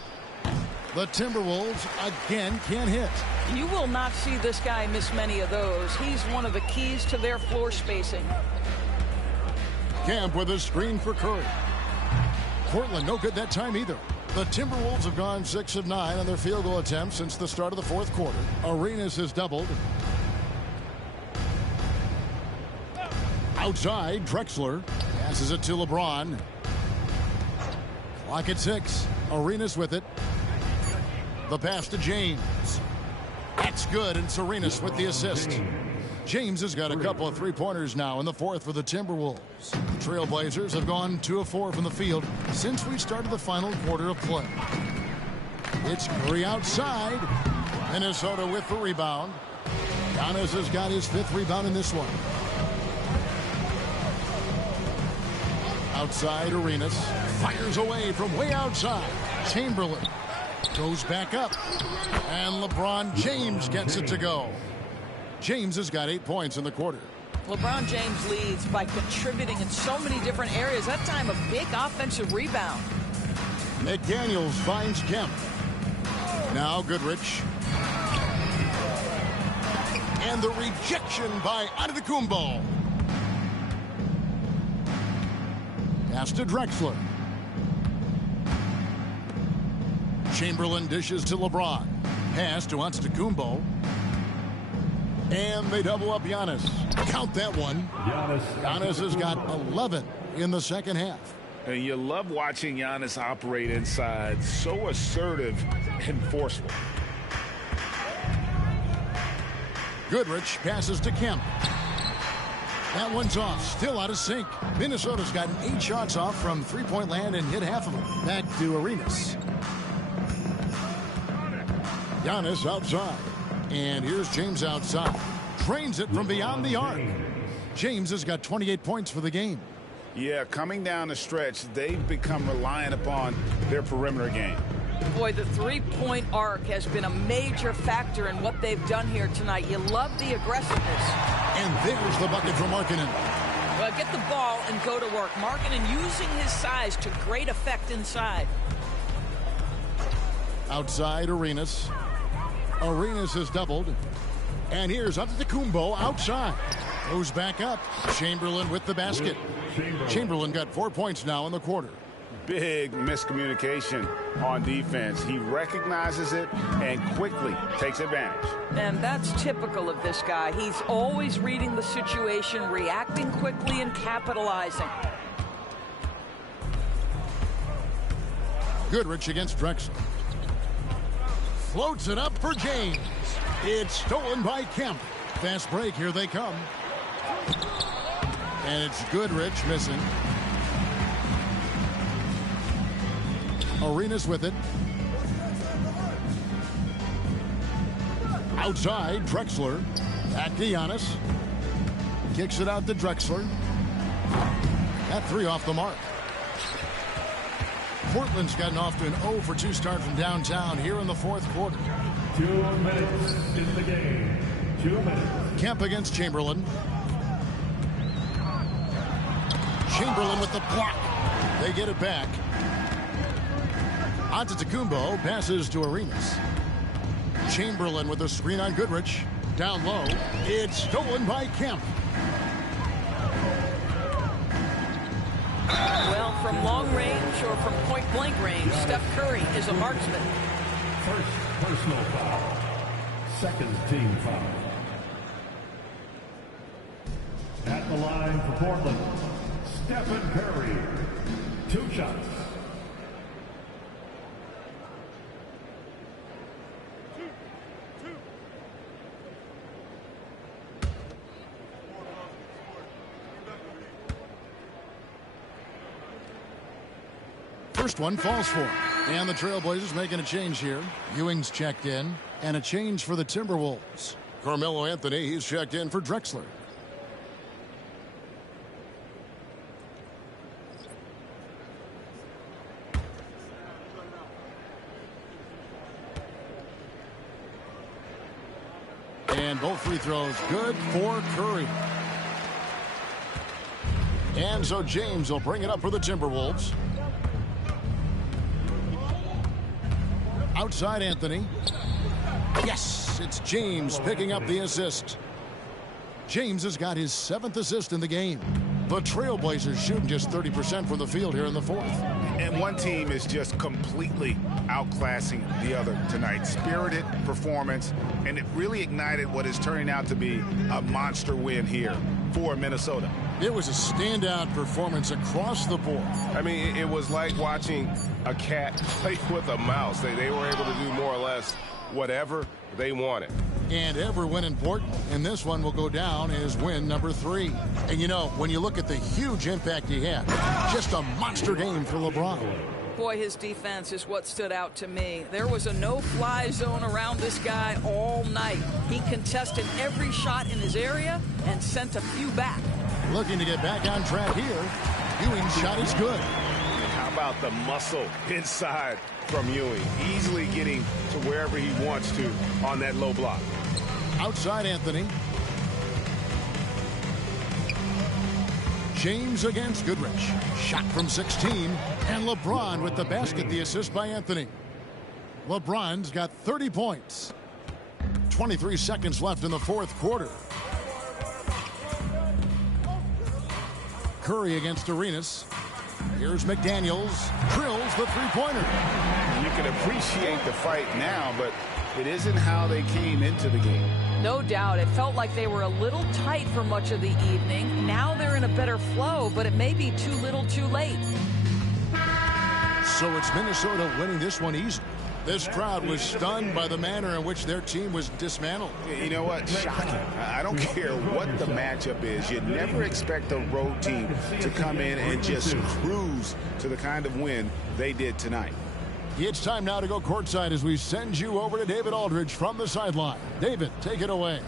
The Timberwolves again can't hit. You will not see this guy miss many of those. He's one of the keys to their floor spacing. Camp with a screen for Curry. Portland no good that time either. The Timberwolves have gone 6 of 9 on their field goal attempts since the start of the fourth quarter. Arenas has doubled. Outside, Drexler passes it to LeBron. Clock at 6. Arenas with it. The pass to James. That's good, and Arenas with the assist. James has got a couple of three-pointers now in the fourth for the Timberwolves. Trailblazers have gone 2 of 4 from the field since we started the final quarter of play. It's Curry outside. Minnesota with the rebound. Giannis has got his 5th rebound in this one. Outside, Arenas fires away from way outside. Chamberlain goes back up. And LeBron James gets it to go. James has got 8 points in the quarter. LeBron James leads by contributing in so many different areas. That time a big offensive rebound. McDaniels finds Kemp. Now Goodrich. And the rejection by Antetokounmpo. Pass to Drexler. Chamberlain dishes to LeBron. Pass to Antetokounmpo. And they double up Giannis. Count that one. Giannis has got 11 in the second half. And you love watching Giannis operate inside. So assertive and forceful. Goodrich passes to Kemp. That one's off. Still out of sync. Minnesota's gotten 8 shots off from three-point land and hit half of them. Back to Arenas. Giannis outside. And here's James outside. Drains it from beyond the arc. James has got 28 points for the game. Yeah, coming down the stretch, they've become reliant upon their perimeter game. Boy, the three-point arc has been a major factor in what they've done here tonight. You love the aggressiveness. And there's the bucket for Markkanen. Well, get the ball and go to work. Markkanen using his size to great effect inside. Outside, Arenas. Arenas has doubled. And here's Antetokounmpo outside. Goes back up. Chamberlain with the basket. Chamberlain got 4 points now in the quarter. Big miscommunication on defense. He recognizes it and quickly takes advantage. And that's typical of this guy. He's always reading the situation, reacting quickly, and capitalizing. Goodrich against Drexler. Floats it up for James. It's stolen by Kemp. Fast break, here they come. And it's Goodrich missing. Arenas with it. Outside, Drexler. Back to Giannis. Kicks it out to Drexler. That 3 off the mark. Portland's gotten off to an 0-for-2 start from downtown here in the fourth quarter. 2 minutes in the game. 2 minutes. Kemp against Chamberlain. Chamberlain with the block. They get it back. Antetokounmpo passes to Arenas. Chamberlain with a screen on Goodrich. Down low. It's stolen by Kemp. Well, from long range or from point-blank range, Steph Curry is a marksman. First personal foul. Second team foul. At the line for Portland, Stephen Curry. 2 shots. First one falls for him. And the Trailblazers making a change here. Ewing's checked in. And a change for the Timberwolves. Carmelo Anthony, he's checked in for Drexler. And both free throws good for Curry. And so James will bring it up for the Timberwolves. Outside Anthony. Yes, it's James picking up the assist. James has got his 7th assist in the game. The Trailblazers shooting just 30% from the field here in the fourth. And one team is just completely outclassing the other tonight. Spirited performance, and it really ignited what is turning out to be a monster win here for Minnesota. It was a standout performance across the board. I mean, it was like watching a cat play with a mouse. They were able to do more or less whatever they wanted. And every win important, and this one will go down as win number 3. And you know, when you look at the huge impact he had, just a monster game for LeBron. Boy, his defense is what stood out to me. There was a no-fly zone around this guy all night. He contested every shot in his area and sent a few back. Looking to get back on track here. Ewing's shot is good. And how about the muscle inside from Ewing? Easily getting to wherever he wants to on that low block. Outside Anthony. James against Goodrich. Shot from 16. And LeBron with the basket, the assist by Anthony. LeBron's got 30 points. 23 seconds left in the fourth quarter. Curry against Arenas. Here's McDaniels. Drills the three-pointer. You can appreciate the fight now, but it isn't how they came into the game. No doubt. It felt like they were a little tight for much of the evening. Now they're in a better flow, but it may be too little too late. So it's Minnesota winning this one easily. This crowd was stunned by the manner in which their team was dismantled. You know what? Shocking. I don't care what the matchup is. You never expect a road team to come in and just cruise to the kind of win they did tonight. It's time now to go courtside as we send you over to David Aldridge from the sideline. David, take it away.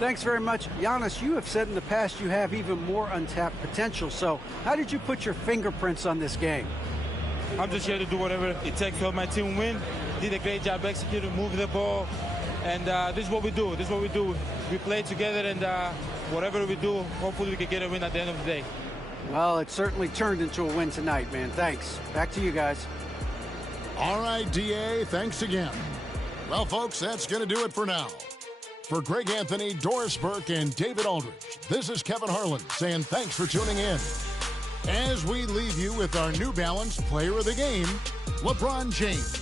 Thanks very much. Giannis, you have said in the past you have even more untapped potential. So how did you put your fingerprints on this game? I'm just here to do whatever it takes to help my team win. Did a great job executing, moving the ball. And this is what we do. This is what we do. We play together, and whatever we do, hopefully we can get a win at the end of the day. Well, it certainly turned into a win tonight, man. Thanks. Back to you guys. All right, DA, thanks again. Well, folks, that's going to do it for now. For Greg Anthony, Doris Burke, and David Aldridge, this is Kevin Harlan saying thanks for tuning in. As we leave you with our New Balance Player of the Game, LeBron James.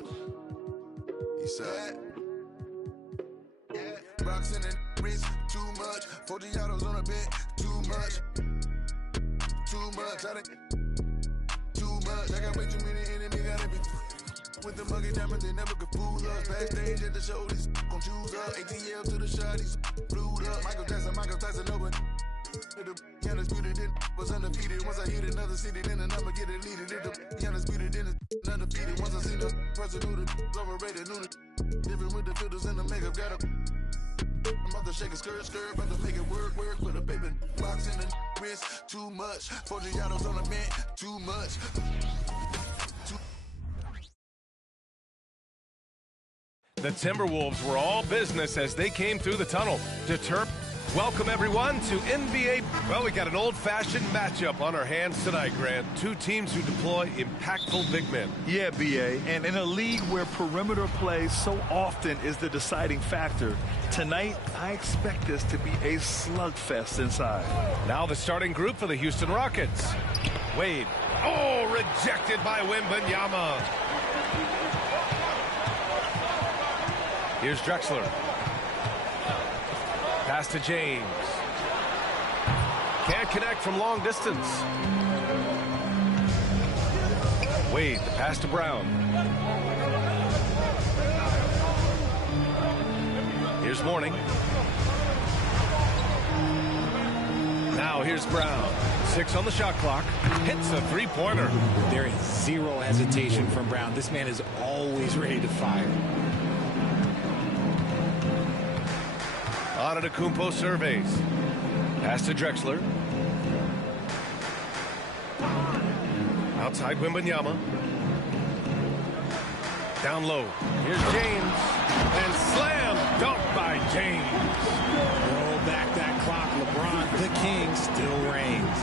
much. He said, rocks in the wrist, too much. 40 autos on a bed, too much. Too much. Too much. I got way too many enemies, gotta be. With the muggy diamonds, they never could fool us. Backstage at the show, these gon' choose up. ATL to the shot, these flew up. Michael Tyson, over. The undisputed, then was undefeated. Once I hit another city, then I'ma get it leaded. The undisputed, then it's undefeated. Once I seen the person who the overrated, knew the different with the filters and the makeup. Got a. I'm about to shake a skirt, about to make it work for the baby. Box in the wrist, too much. 40 autos on the man, too much. The Timberwolves were all business as they came through the tunnel. Welcome, everyone, to NBA. Well, we got an old-fashioned matchup on our hands tonight, Grant. Two teams who deploy impactful big men. Yeah, B.A., and in a league where perimeter play so often is the deciding factor, tonight I expect this to be a slugfest inside. Now the starting group for the Houston Rockets. Wade. Oh, rejected by Wembanyama. Here's Drexler. Pass to James. Can't connect from long distance. Wade, the pass to Brown. Here's Mourning. Now here's Brown. 6 on the shot clock. Hits a three-pointer. There is zero hesitation from Brown. This man is always ready to fire. Antetokounmpo surveys. Pass to Drexler. Outside Wembanyama. Down low. Here's James. And slam dunk by James. Roll back that clock. LeBron, the king, still reigns.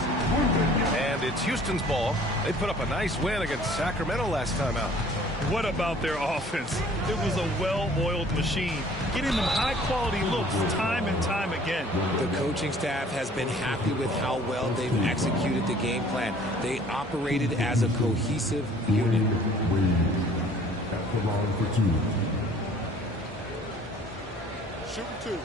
And it's Houston's ball. They put up a nice win against Sacramento last time out. What about their offense? It was a well-oiled machine, getting them high-quality looks time and time again. The coaching staff has been happy with how well they've executed the game plan. They operated as a cohesive unit. At the line for two. Shooting two.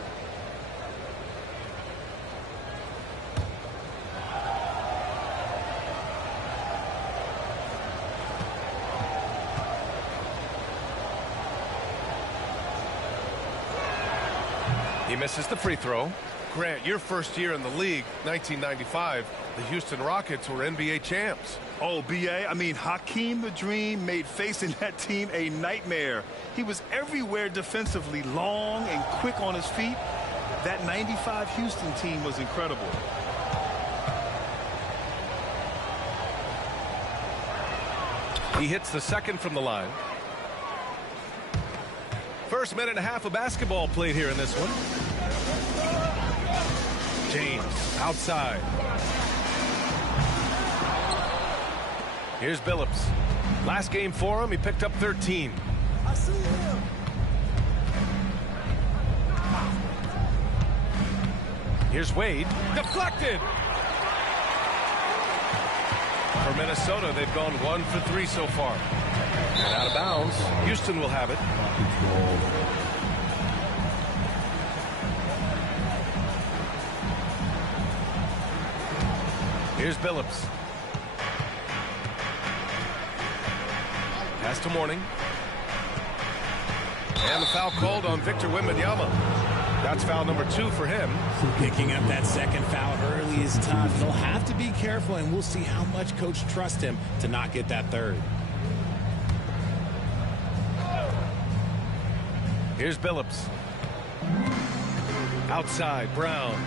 He misses the free throw. Grant, your first year in the league, 1995, the Houston Rockets were NBA champs. Oh, B.A., I mean, Hakeem the Dream made facing that team a nightmare. He was everywhere defensively, long and quick on his feet. That 95 Houston team was incredible. He hits the second from the line. First minute and a half of basketball played here in this one. James outside. Here's Billups. Last game for him, he picked up 13. I see him. Here's Wade. Deflected. For Minnesota, they've gone 1 for 3 so far. And out of bounds. Houston will have it. Here's Billups. Pass to Mourning. And the foul called on Victor Wembanyama. That's foul number 2 for him. Picking up that second foul early is tough. He'll have to be careful, and we'll see how much coach trusts him to not get that third. Here's Billups. Outside, Brown.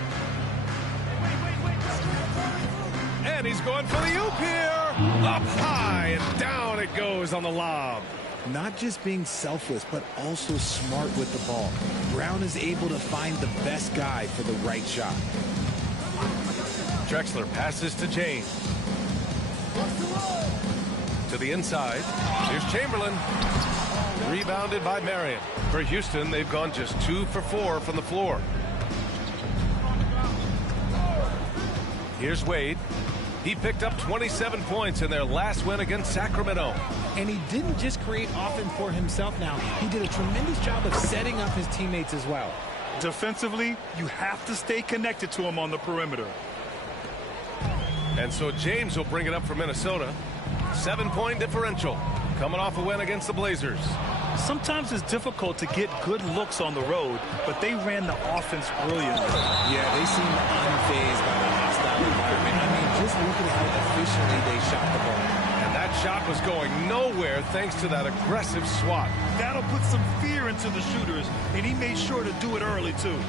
And he's going for the oop here. Up high and down it goes on the lob. Not just being selfless, but also smart with the ball. Brown is able to find the best guy for the right shot. Drexler passes to James. To the inside. Here's Chamberlain. Rebounded by Marion. For Houston, they've gone just 2 for 4 from the floor. Here's Wade. He picked up 27 points in their last win against Sacramento. And he didn't just create offense for himself now. He did a tremendous job of setting up his teammates as well. Defensively, you have to stay connected to him on the perimeter. And so James will bring it up for Minnesota. 7-point differential. Coming off a win against the Blazers. Sometimes it's difficult to get good looks on the road, but they ran the offense brilliantly. Yeah, they seemed unfazed by the hostile environment. I mean, just look at how efficiently they shot the ball. And that shot was going nowhere thanks to that aggressive swat. That'll put some fear into the shooters, and he made sure to do it early, too.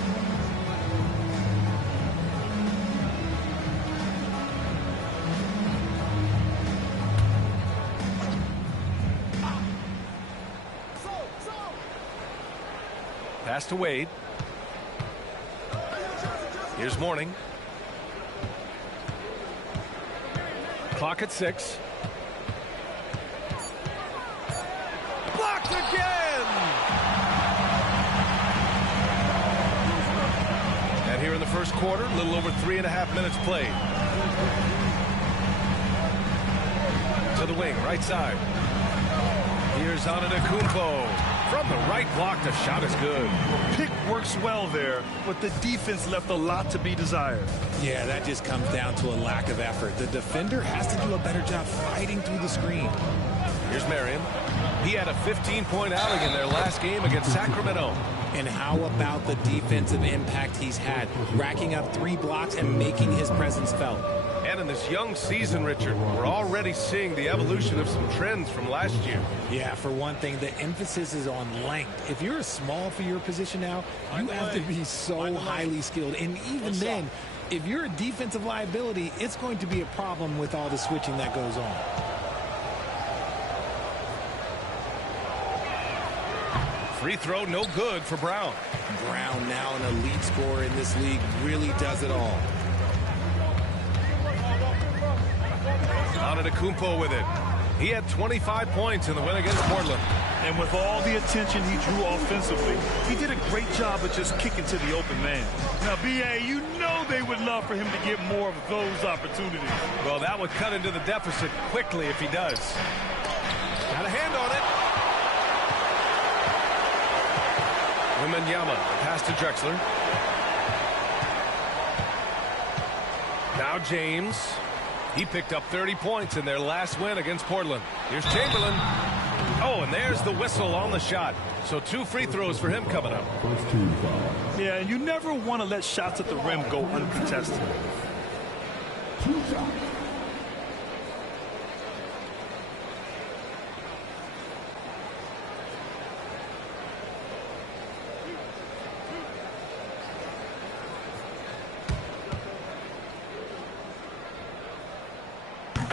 Pass to Wade. Here's Mourning. Clock at 6. Blocked again! And here in the first quarter, a little over 3.5 minutes played. To the wing, right side. Here's Antetokounmpo. From the right block, the shot is good. Pick works well there, but the defense left a lot to be desired. Yeah, that just comes down to a lack of effort. The defender has to do a better job fighting through the screen. Here's Marion. He had a 15-point outing in their last game against Sacramento. And how about the defensive impact he's had, racking up 3 blocks and making his presence felt. And in this young season, Richard, we're already seeing the evolution of some trends from last year. Yeah, for one thing, the emphasis is on length. If you're small for your position now, you have to be so highly skilled. And even then, if you're a defensive liability, it's going to be a problem with all the switching that goes on. Free throw, no good for Brown. Brown, now an elite scorer in this league, really does it all. Antetokounmpo with it. He had 25 points in the win against Portland. And with all the attention he drew offensively, he did a great job of just kicking to the open man. Now, B.A., you know they would love for him to get more of those opportunities. Well, that would cut into the deficit quickly if he does. Got a hand on it. Wembanyama, pass to Drexler. Now James. He picked up 30 points in their last win against Portland. Here's Chamberlain. Oh, and there's the whistle on the shot. So 2 free throws for him coming up. Yeah, and you never want to let shots at the rim go uncontested.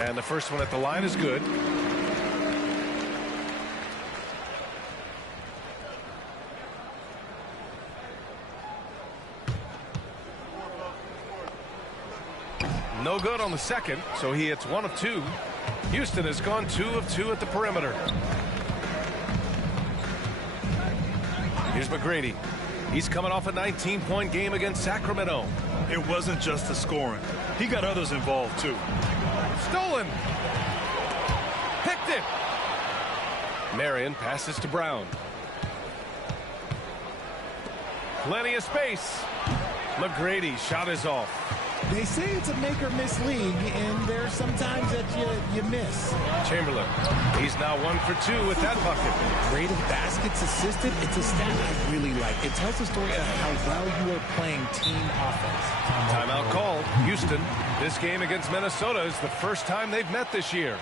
And the first one at the line is good. No good on the second, so he hits 1 of 2. Houston has gone 2 of 2 at the perimeter. Here's McGrady. He's coming off a 19-point game against Sacramento. It wasn't just the scoring. He got others involved, too. Stolen. Picked it. Marion passes to Brown. Plenty of space. McGrady shot is off. They say it's a make-or-miss league, and there's sometimes that you miss. Chamberlain, he's now 1 for 2 with that bucket. Rate of baskets assisted, it's a stat I really like. It tells the story of how well you are playing team offense. Timeout called. Houston, this game against Minnesota is the first time they've met this year.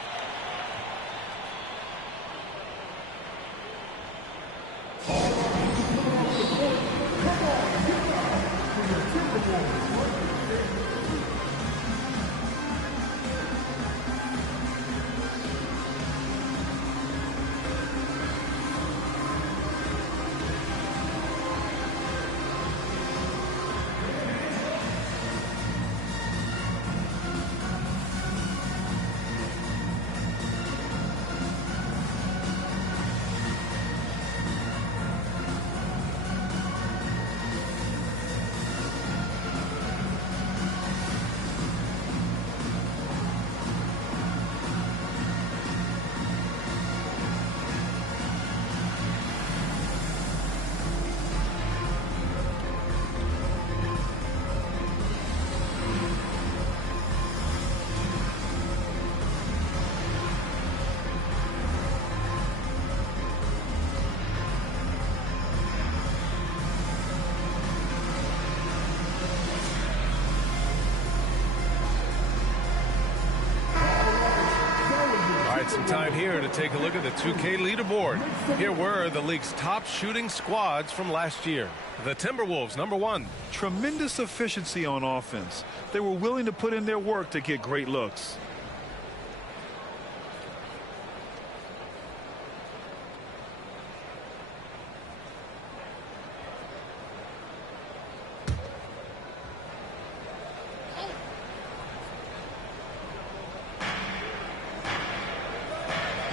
Time here to take a look at the 2K leaderboard. Here were the league's top shooting squads from last year. The Timberwolves, #1. Tremendous efficiency on offense. They were willing to put in their work to get great looks.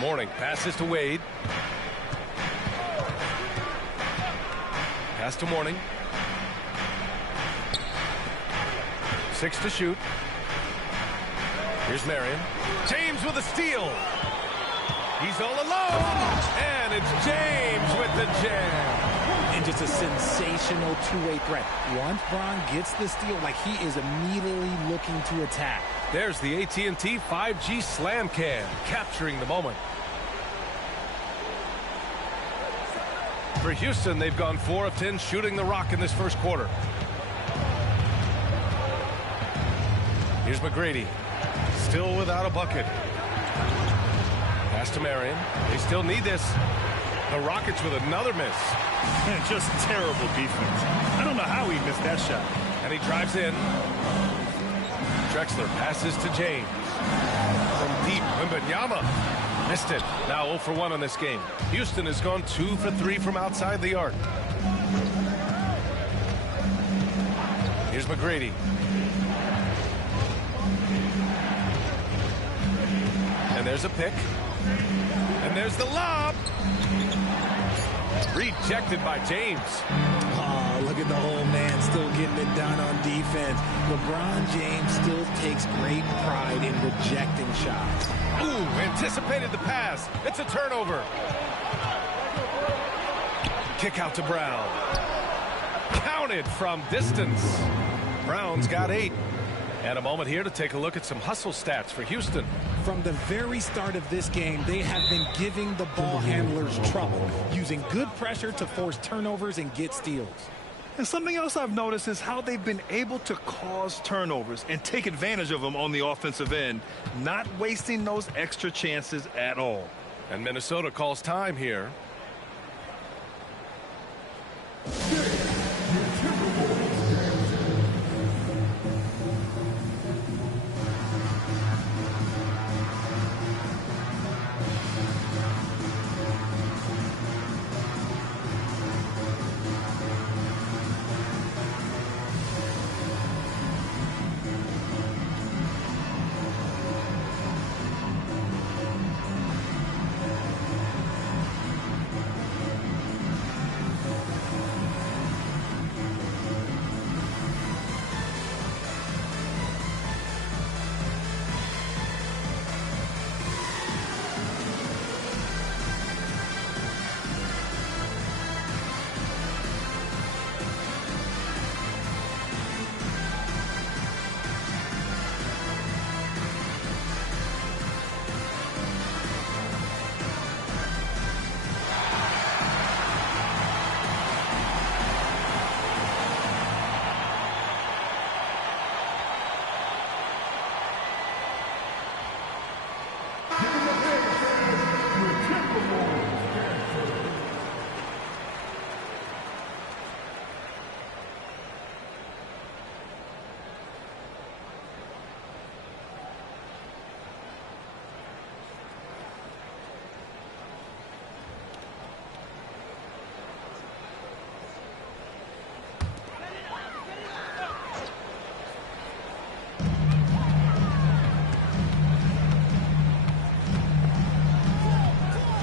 Mourning passes to Wade. Pass to Mourning. 6 to shoot. Here's Marion. James with a steal. He's all alone. And it's James with the jam. And just a sensational two-way threat. Once Bron gets the steal, like he is immediately looking to attack. There's the AT&T 5G Slam Cam, capturing the moment. For Houston, they've gone 4 of 10 shooting the rock in this first quarter. Here's McGrady, still without a bucket. Pass to Marion. They still need this. The Rockets with another miss. Just terrible defense. I don't know how he missed that shot. And he drives in. Drexler passes to James. From deep, Wembanyama missed it. Now 0 for 1 on this game. Houston has gone 2 for 3 from outside the arc. Here's McGrady. And there's a pick. And there's the lob. Rejected by James. Oh, look at the old man still getting it done on defense. LeBron James still takes great pride in rejecting shots. Ooh, anticipated the pass. It's a turnover. Kick out to Brown. Counted from distance. Brown's got 8. And a moment here to take a look at some hustle stats for Houston. From the very start of this game, they have been giving the ball handlers trouble, using good pressure to force turnovers and get steals. And something else I've noticed is how they've been able to cause turnovers and take advantage of them on the offensive end, not wasting those extra chances at all. And Minnesota calls time here.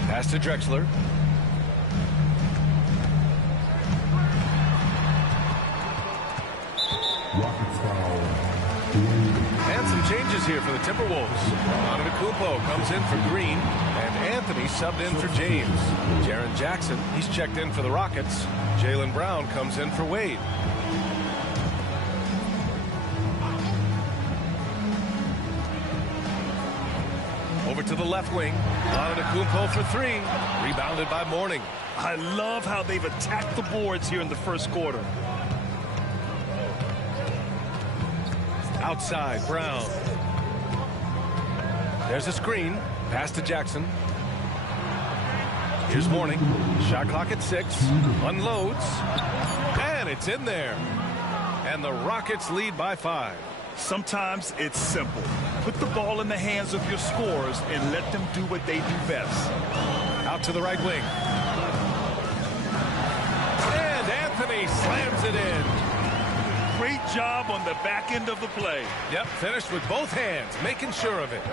Pass to Drexler. And some changes here for the Timberwolves. Antetokounmpo comes in for Green, and Anthony subbed in for James. Jaren Jackson, he's checked in for the Rockets. Jaylen Brown comes in for Wade. Over to the left wing. Antetokounmpo for 3. Rebounded by Mourning. I love how they've attacked the boards here in the first quarter. Outside, Brown. There's a screen. Pass to Jackson. Here's Mourning. Shot clock at 6. Unloads. And it's in there. And the Rockets lead by 5. Sometimes it's simple. Put the ball in the hands of your scorers and let them do what they do best. Out to the right wing. And Anthony slams it in. Great job on the back end of the play. Yep, finished with both hands, making sure of it.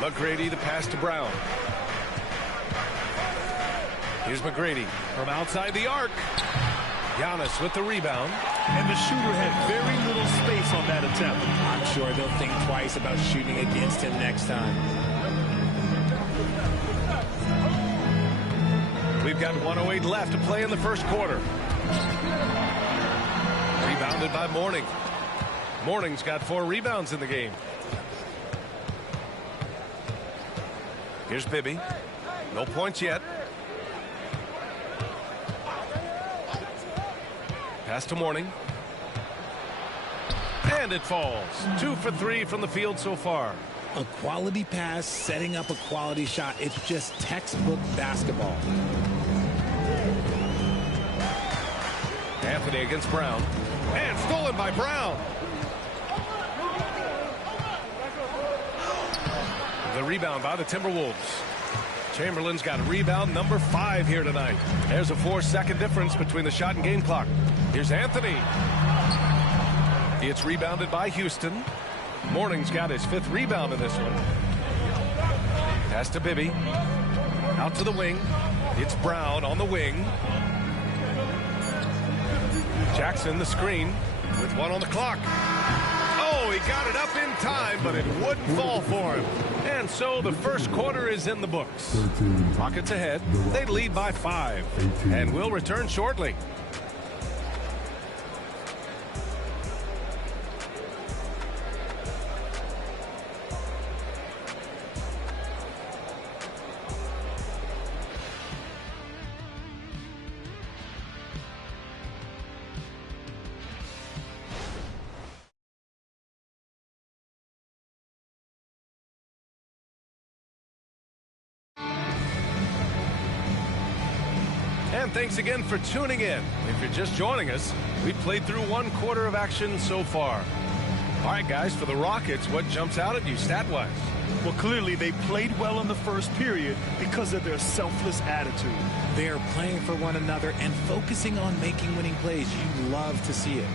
McGrady, the pass to Brown. Here's McGrady from outside the arc. Giannis with the rebound. And the shooter had very little space on that attempt. I'm sure they'll think twice about shooting against him next time. We've got 1:08 left to play in the first quarter. Rebounded by Mourning. Mourning's got 4 rebounds in the game. Here's Bibby. No points yet. Pass to Mourning. And it falls. 2 for 3 from the field so far. A quality pass, setting up a quality shot. It's just textbook basketball. Anthony against Brown. And stolen by Brown. The rebound by the Timberwolves. Chamberlain's got rebound number 5 here tonight. There's a 4-second difference between the shot and game clock. Here's Anthony. It's rebounded by Houston. Mourning's got his 5th rebound in this one. Pass to Bibby. Out to the wing. It's Brown on the wing. Jackson the screen with 1 on the clock. Oh, he got it up in time, but it wouldn't fall for him. And so the first quarter is in the books. Rockets ahead. They lead by 5. And will return shortly. And thanks again for tuning in. If you're just joining us, we played through 1 quarter of action so far. All right, guys, for the Rockets, what jumps out at you stat-wise? Well, clearly they played well in the first period because of their selfless attitude. They are playing for one another and focusing on making winning plays. You love to see it.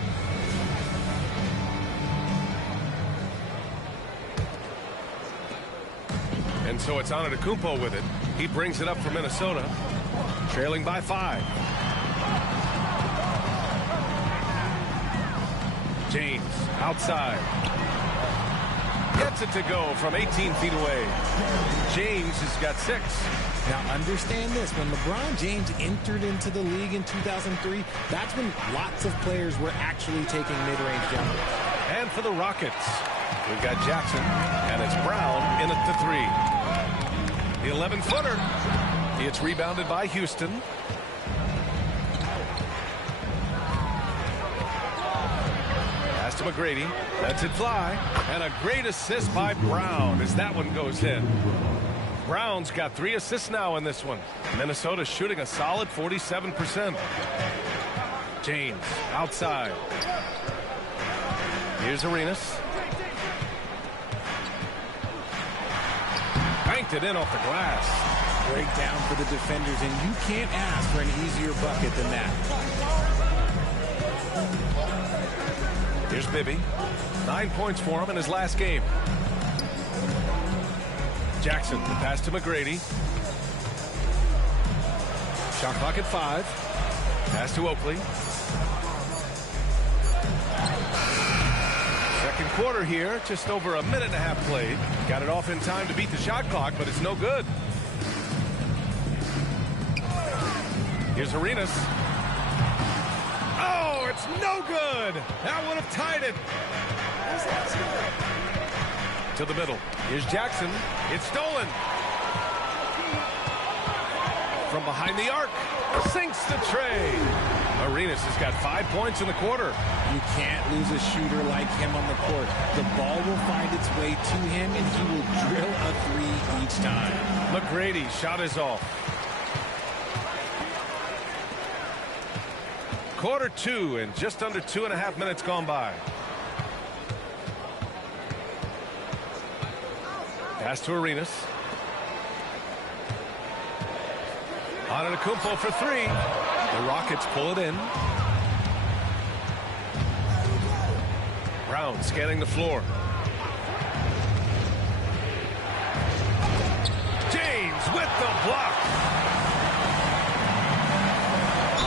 And so it's Antetokounmpo with it. He brings it up for Minnesota. Trailing by 5. James outside. Gets it to go from 18 feet away. James has got 6. Now understand this. When LeBron James entered into the league in 2003, that's when lots of players were actually taking mid-range jumpers. And for the Rockets, we've got Jackson, and it's Brown in at the 3. The 11-footer. It's rebounded by Houston. Pass to McGrady. Lets it fly. And a great assist by Brown as that one goes in. Brown's got 3 assists now in this one. Minnesota shooting a solid 47%. James outside. Here's Arenas. Banked it in off the glass. Breakdown for the defenders, and you can't ask for an easier bucket than that. Here's Bibby. 9 points for him in his last game. Jackson, the pass to McGrady. Shot clock at 5. Pass to Oakley. Second quarter here, just over a minute and a half played. Got it off in time to beat the shot clock, but it's no good. Here's Arenas. Oh, it's no good. That would have tied it. To the middle. Here's Jackson. It's stolen. From behind the arc. Sinks the tray. Arenas has got 5 points in the quarter. You can't lose a shooter like him on the court. The ball will find its way to him, and he will drill a three each time. McGrady shot is off. Quarter 2 and just under 2.5 minutes gone by. Pass to Arenas. Antetokounmpo for 3. The Rockets pull it in. Brown scanning the floor. James with the block.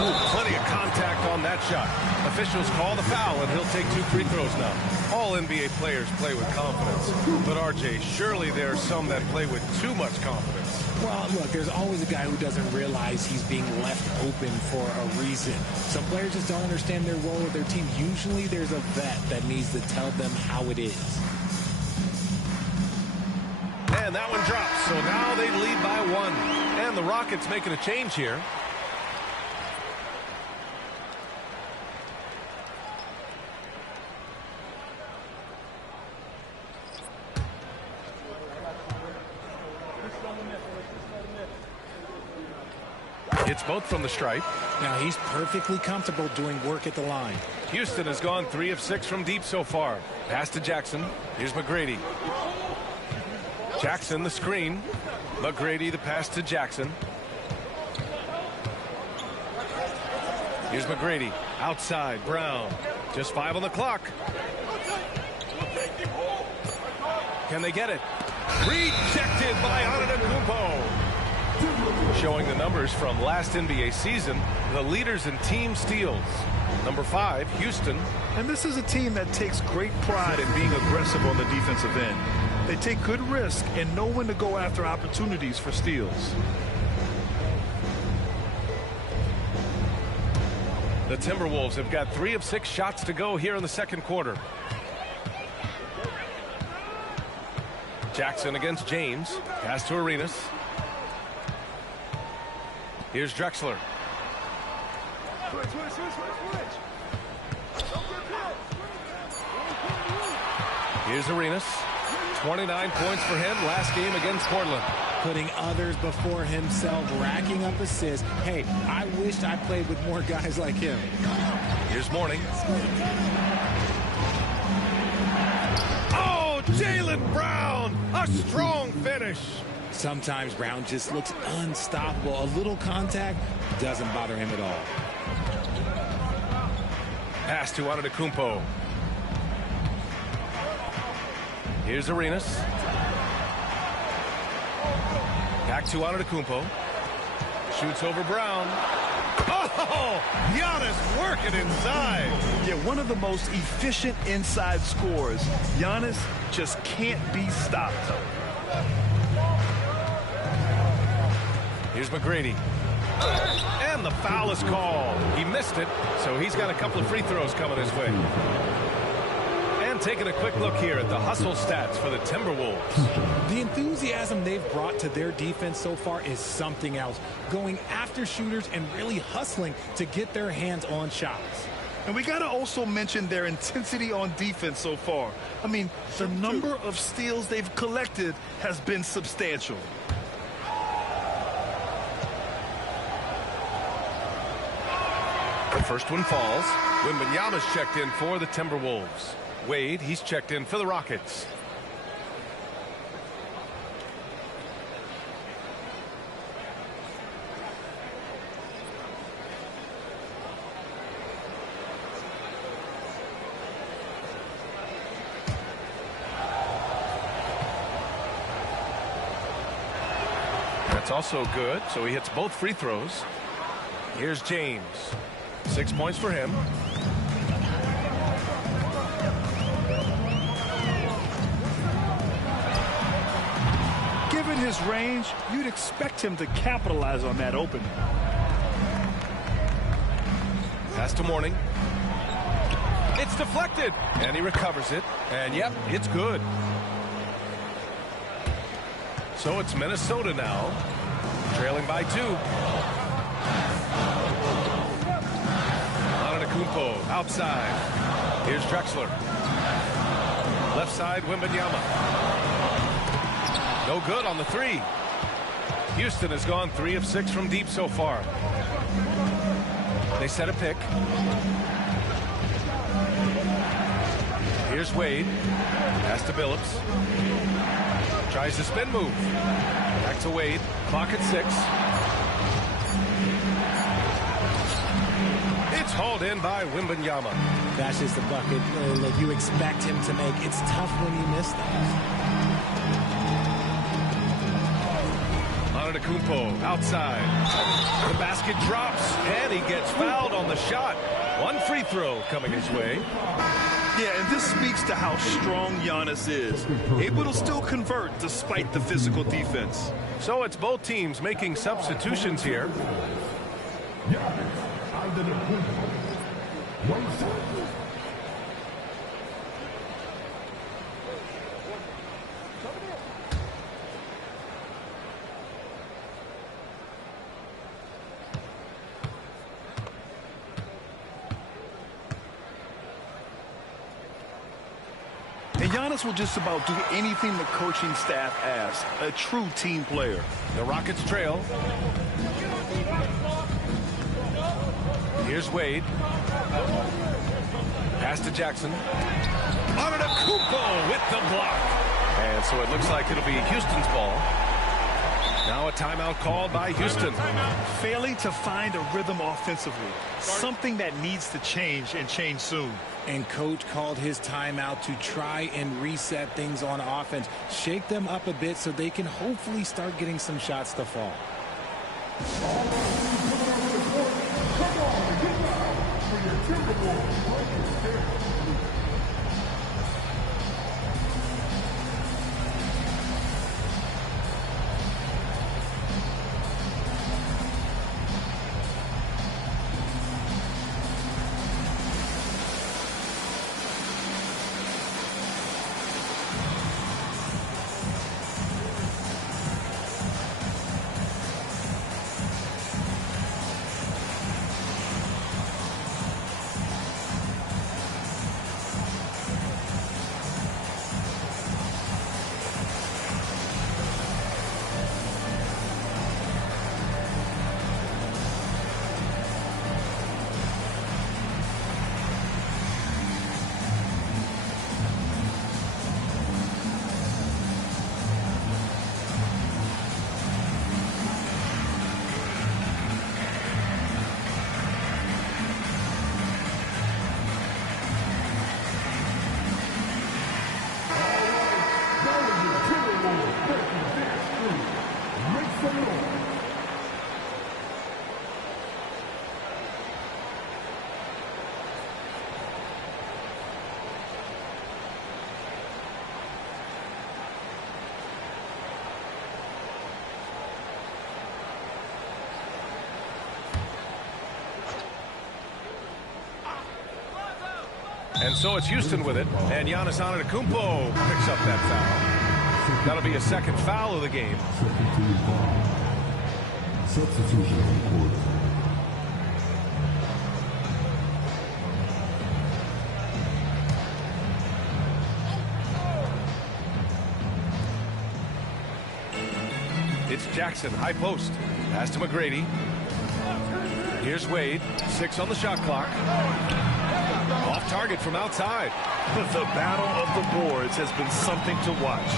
Oh, plenty of contact on that shot. Officials call the foul, and he'll take 2 free throws now. All NBA players play with confidence. But, RJ, surely there are some that play with too much confidence. Well, look, there's always a guy who doesn't realize he's being left open for a reason. Some players just don't understand their role with their team. Usually there's a vet that needs to tell them how it is. And that one drops, so now they lead by 1. And the Rockets making a change here. It's both from the stripe. Now he's perfectly comfortable doing work at the line. Houston has gone 3 of 6 from deep so far. Pass to Jackson. Here's McGrady. Jackson the screen. McGrady the pass to Jackson. Here's McGrady. Outside. Brown. Just 5 on the clock. Can they get it? Rejected by Antetokounmpo. Showing the numbers from last NBA season, the leaders in team steals. Number 5, Houston. And this is a team that takes great pride in being aggressive on the defensive end. They take good risk and know when to go after opportunities for steals. The Timberwolves have got 3 of 6 shots to go here in the second quarter. Jackson against James. Pass to Arenas. Here's Drexler. Here's Arenas. 29 points for him last game against Portland. Putting others before himself, racking up assists. Hey, I wished I played with more guys like him. Here's Mourning. Oh, Jaylen Brown! A strong finish. Sometimes Brown just looks unstoppable. A little contact doesn't bother him at all. Pass to Antetokounmpo. Here's Arenas. Back to Antetokounmpo. Shoots over Brown. Oh, Giannis working inside. Yeah, one of the most efficient inside scorers. Giannis just can't be stopped. Here's McGrady. And the foul is called. He missed it, so he's got a couple of free throws coming his way. And taking a quick look here at the hustle stats for the Timberwolves. The enthusiasm they've brought to their defense so far is something else. Going after shooters and really hustling to get their hands on shots. And we got to also mention their intensity on defense so far. I mean, the number of steals they've collected has been substantial. The first one falls. Wembanyama's checked in for the Timberwolves. Wade, he's checked in for the Rockets. That's also good, so he hits both free throws. Here's James. 6 points for him. Given his range, you'd expect him to capitalize on that opening. Pass to Mourning. It's deflected, and he recovers it. And yep, it's good. So it's Minnesota now, trailing by 2. Antetokounmpo outside. Here's Drexler. Left side, Wembanyama. No good on the three. Houston has gone 3 of 6 from deep so far. They set a pick. Here's Wade. Pass to Billups. Tries the spin move. Back to Wade. Clock at 6. It's hauled in by Wembanyama. That's just the bucket that you expect him to make. It's tough when you miss those. Antetokounmpo outside. The basket drops, and he gets fouled on the shot. One free throw coming his way. Yeah, and this speaks to how strong Giannis is. Able to still convert despite the physical defense. So it's both teams making substitutions here. And Giannis will just about do anything the coaching staff asks. A true team player. The Rockets trail. Here's Wade. Pass to Jackson. Antetokounmpo with the block. And so it looks like it'll be Houston's ball. Now a timeout called by Houston. Failing to find a rhythm offensively. Something that needs to change and change soon. And coach called his timeout to try and reset things on offense. Shake them up a bit so they can hopefully start getting some shots to fall. And so it's Houston with it. And Giannis Antetokounmpo picks up that foul. That'll be a second foul of the game. Substitution on court. It's Jackson, high post. Pass to McGrady. Here's Wade. 6 on the shot clock. Off target from outside. The battle of the boards has been something to watch.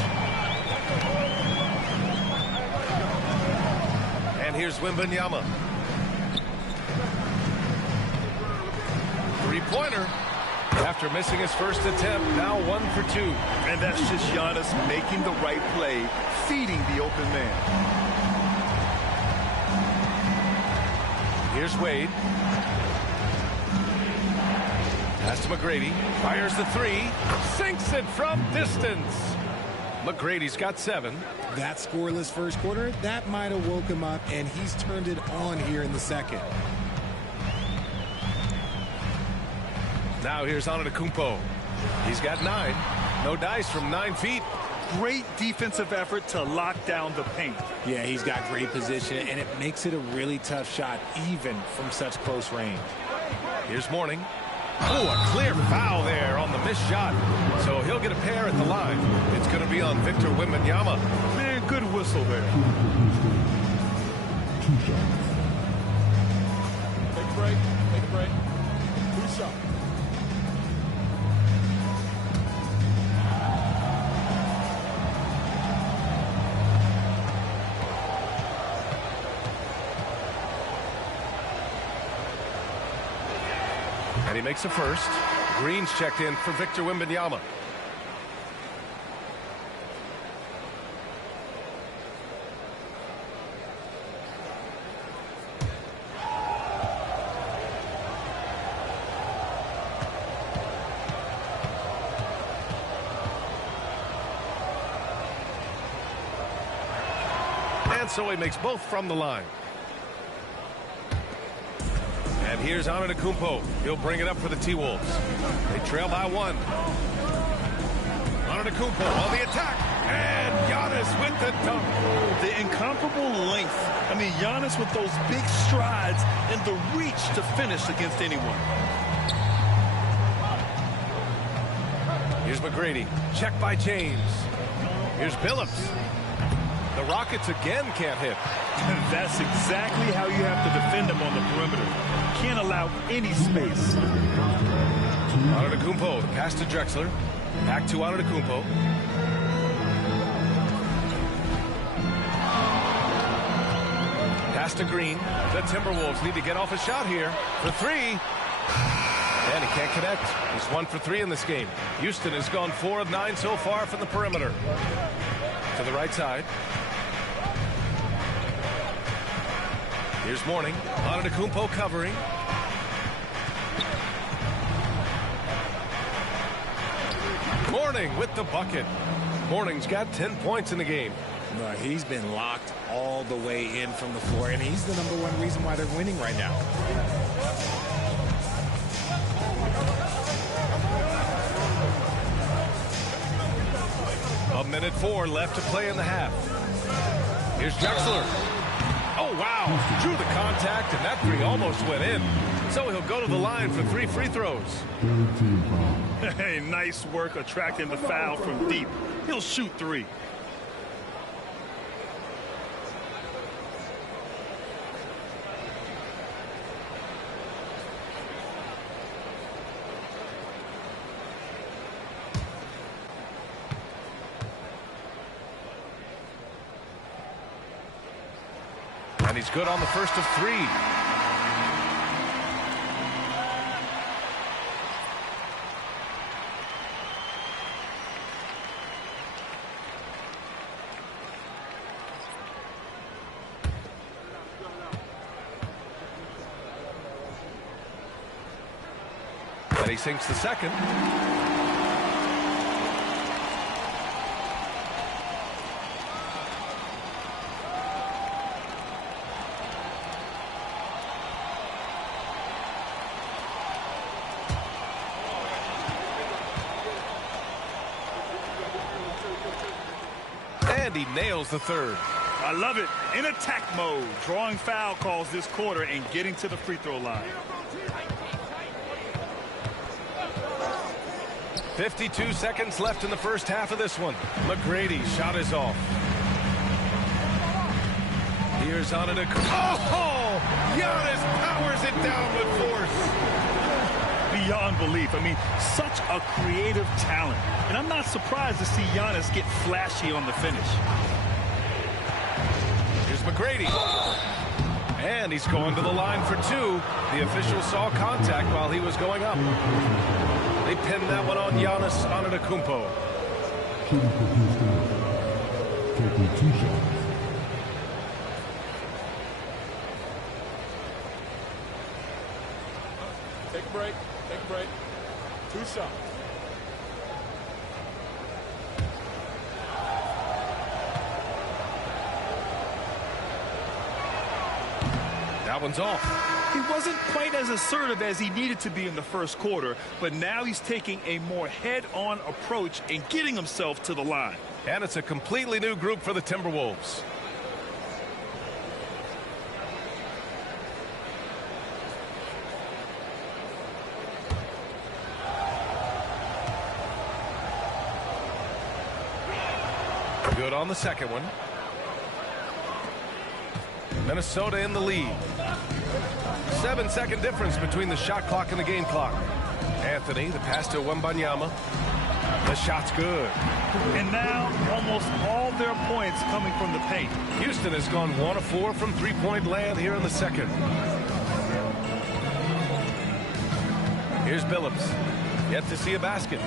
And here's Wembanyama. Three-pointer. After missing his first attempt, now 1 for 2. And that's just Giannis making the right play, feeding the open man. Here's Wade. Pass to McGrady. Fires the 3. Sinks it from distance. McGrady's got 7. That scoreless first quarter, that might have woke him up, and he's turned it on here in the second. Now here's Antetokounmpo. He's got 9. No dice from 9 feet. Great defensive effort to lock down the paint. Yeah, he's got great position, and it makes it a really tough shot, even from such close range. Here's Mourning. Oh, a clear foul there on the missed shot. So he'll get a pair at the line. It's going to be on Victor Wembanyama. Man, good whistle there. Take a break. Take a break. 2 shots. And he makes a first. Green's checked in for Victor Wembanyama. And so he makes both from the line. And here's Antetokounmpo. He'll bring it up for the T-Wolves. They trail by 1. Antetokounmpo on the attack. And Giannis with the dunk. The incomparable length. I mean, Giannis with those big strides and the reach to finish against anyone. Here's McGrady. Check by James. Here's Billups. The Rockets again can't hit. That's exactly how you have to defend them on the perimeter. Can't allow any space. Antetokounmpo, pass to Drexler. Back to Antetokounmpo. Pass to Green. The Timberwolves need to get off a shot here for 3. And he can't connect. He's 1 for 3 in this game. Houston has gone 4 of 9 so far from the perimeter. To the right side. Here's Mourning. Antetokounmpo covering. Mourning with the bucket. Mourning's got 10 points in the game. No, he's been locked all the way in from the floor, and he's the #1 reason why they're winning right now. A minute 4 left to play in the half. Here's Drexler. Oh, wow. Drew the contact, and that 3 almost went in. So he'll go to the line for 3 free throws. Hey, nice work attracting the foul from deep. He'll shoot 3. And he's good on the first of 3. And he sinks the second. And he nails the third. I love it. In attack mode, drawing foul calls this quarter and getting to the free throw line. 52 seconds left in the first half of this one. McGrady shot is off. Here's Antetokounmpo. Oh! Giannis powers it down with force. Beyond belief. I mean, such a creative talent. And I'm not surprised to see Giannis get flashy on the finish. Here's McGrady. And he's going to the line for 2. The official saw contact while he was going up. They pinned that one on Giannis Antetokounmpo. Taking 2 shots. Take a break. Take a break. 2 shots. That one's off. He wasn't quite as assertive as he needed to be in the first quarter, but now he's taking a more head-on approach and getting himself to the line. And it's a completely new group for the Timberwolves. Good on the second one. Minnesota in the lead. 7-second difference between the shot clock and the game clock. Anthony, the pass to Wembanyama. The shot's good. And now almost all their points coming from the paint. Houston has gone 1 of 4 from three-point land here in the second. Here's Billups. Yet to see a basket.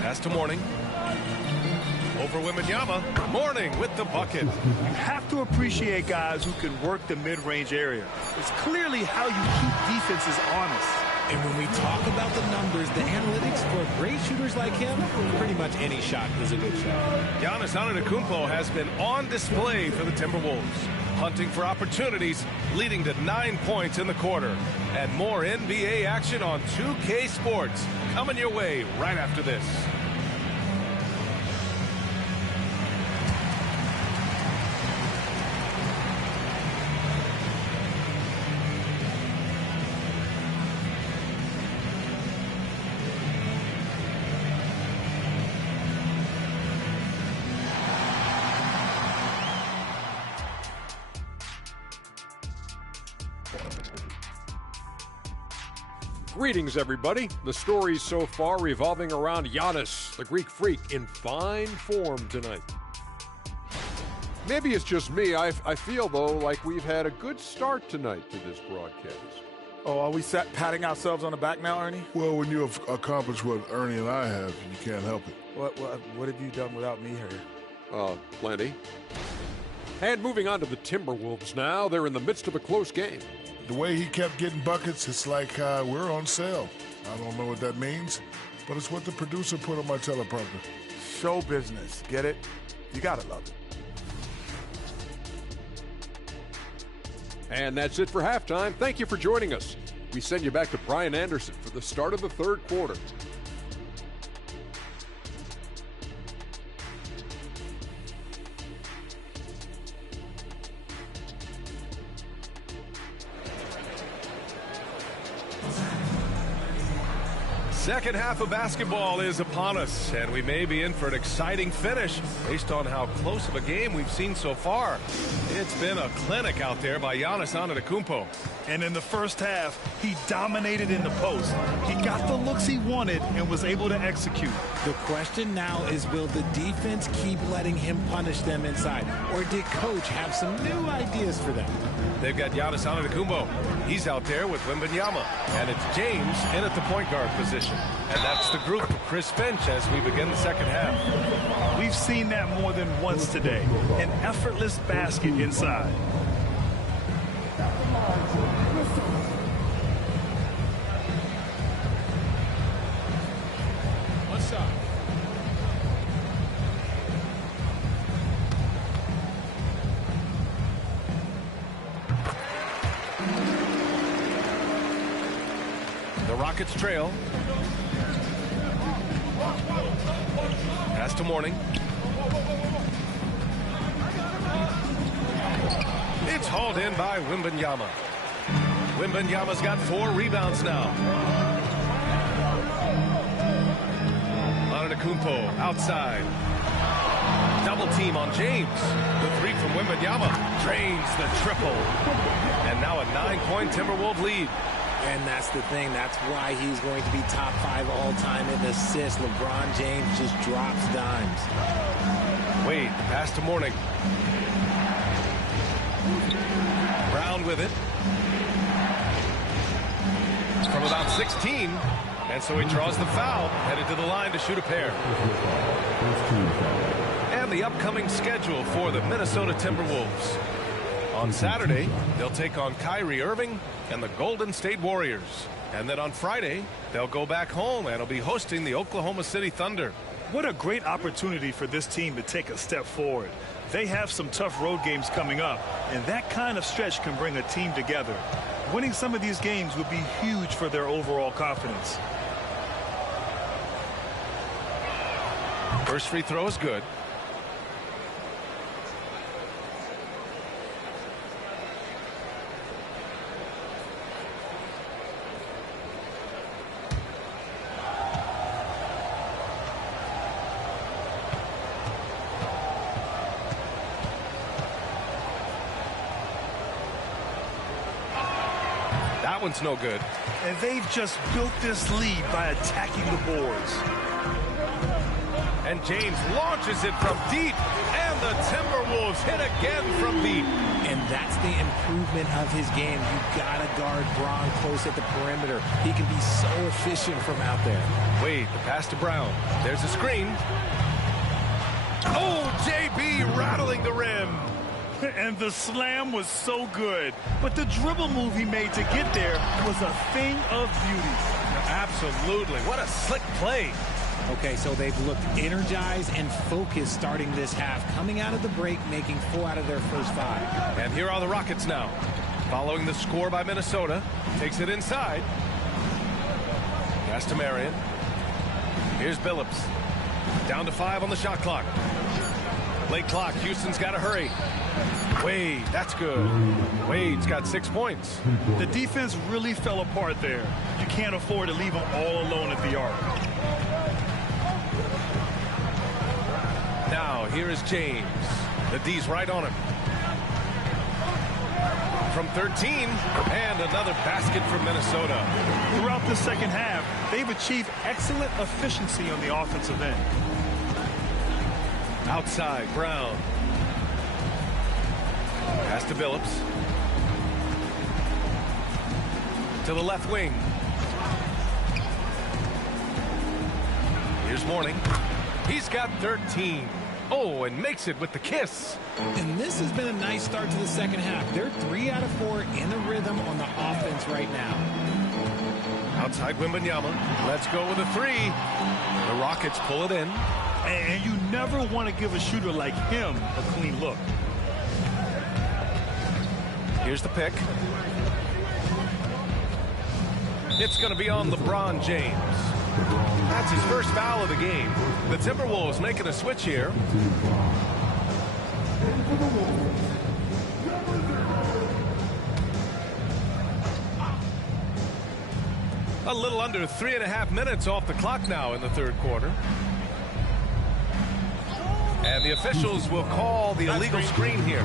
Pass to Mourning. Over Wembanyama. Mourning with the bucket. You have to appreciate guys who can work the mid-range area. It's clearly how you keep defenses honest. And when we talk about the numbers, the analytics for great shooters like him, pretty much any shot is a good shot. Giannis Antetokounmpo has been on display for the Timberwolves, hunting for opportunities, leading to 9 points in the quarter. And more NBA action on 2K Sports coming your way right after this. Greetings, everybody. The stories so far revolving around Giannis, the Greek freak, in fine form tonight. Maybe it's just me. I feel, though, like we've had a good start tonight to this broadcast. Oh, are we patting ourselves on the back now, Ernie? Well, when you have accomplished what Ernie and I have, you can't help it. What have you done without me here? Plenty. And moving on to the Timberwolves now. They're in the midst of a close game. The way he kept getting buckets, it's like we're on sale. I don't know what that means, but it's what the producer put on my teleprompter. Show business. Get it? You gotta love it. And that's it for halftime. Thank you for joining us. We send you back to Brian Anderson for the start of the third quarter. Second half of basketball is upon us, and we may be in for an exciting finish based on how close of a game we've seen so far. It's been a clinic out there by Giannis Antetokounmpo. And in the first half, he dominated in the post. He got the looks he wanted and was able to execute. The question now is, will the defense keep letting him punish them inside? Or did Coach have some new ideas for them? They've got Giannis Antetokounmpo. He's out there with Wembanyama. And it's James in at the point guard position. And that's the group for Chris Finch as we begin the second half. We've seen that more than once today. An effortless basket inside. What's up? The Rockets trail. Pass to Mourning. It's hauled in by Wembanyama. Wembanyama's got 4 rebounds now. Antetokounmpo outside. Double team on James. The 3 from Wembanyama drains the triple. And now a 9-point Timberwolves lead. And that's the thing. That's why he's going to be top 5 all-time in assists. LeBron James just drops dimes. Wade, pass to Mourning. Brown with it. From about 16. And so he draws the foul, headed to the line to shoot a pair. And the upcoming schedule for the Minnesota Timberwolves. On Saturday, they'll take on Kyrie Irving and the Golden State Warriors. And then on Friday, they'll go back home and will be hosting the Oklahoma City Thunder. What a great opportunity for this team to take a step forward. They have some tough road games coming up, and that kind of stretch can bring a team together. Winning some of these games would be huge for their overall confidence. First free throw is good. That one's no good. And they've just built this lead by attacking the boards. And James launches it from deep. And the Timberwolves hit again from deep. And that's the improvement of his game. You got to guard Braun close at the perimeter. He can be so efficient from out there. Wade, the pass to Brown. There's a screen. Oh, JB rattling the rim. And the slam was so good. But the dribble move he made to get there was a thing of beauty. Absolutely. What a slick play. Okay, so they've looked energized and focused starting this half, coming out of the break, making 4 out of their first 5. And here are the Rockets now. Following the score by Minnesota. Takes it inside. Pass to Marion. Here's Billups. Down to 5 on the shot clock. Late clock. Houston's got to hurry. Wade, that's good. Wade's got 6 points. The defense really fell apart there. You can't afford to leave them all alone at the arc. Now, here is James. The D's right on him. From 13, and another basket for Minnesota. Throughout the second half, they've achieved excellent efficiency on the offensive end. Outside, Brown. Pass to Billups. To the left wing. Here's Mourning. He's got 13. Oh, and makes it with the kiss. And this has been a nice start to the second half. They're 3 out of 4 in the rhythm on the offense right now. Outside Wembanyama. Let's go with a 3. The Rockets pull it in. And you never want to give a shooter like him a clean look. Here's the pick. It's going to be on LeBron James. That's his first foul of the game. The Timberwolves making a switch here. A little under 3.5 minutes off the clock now in the third quarter. And the officials will call the illegal screen here.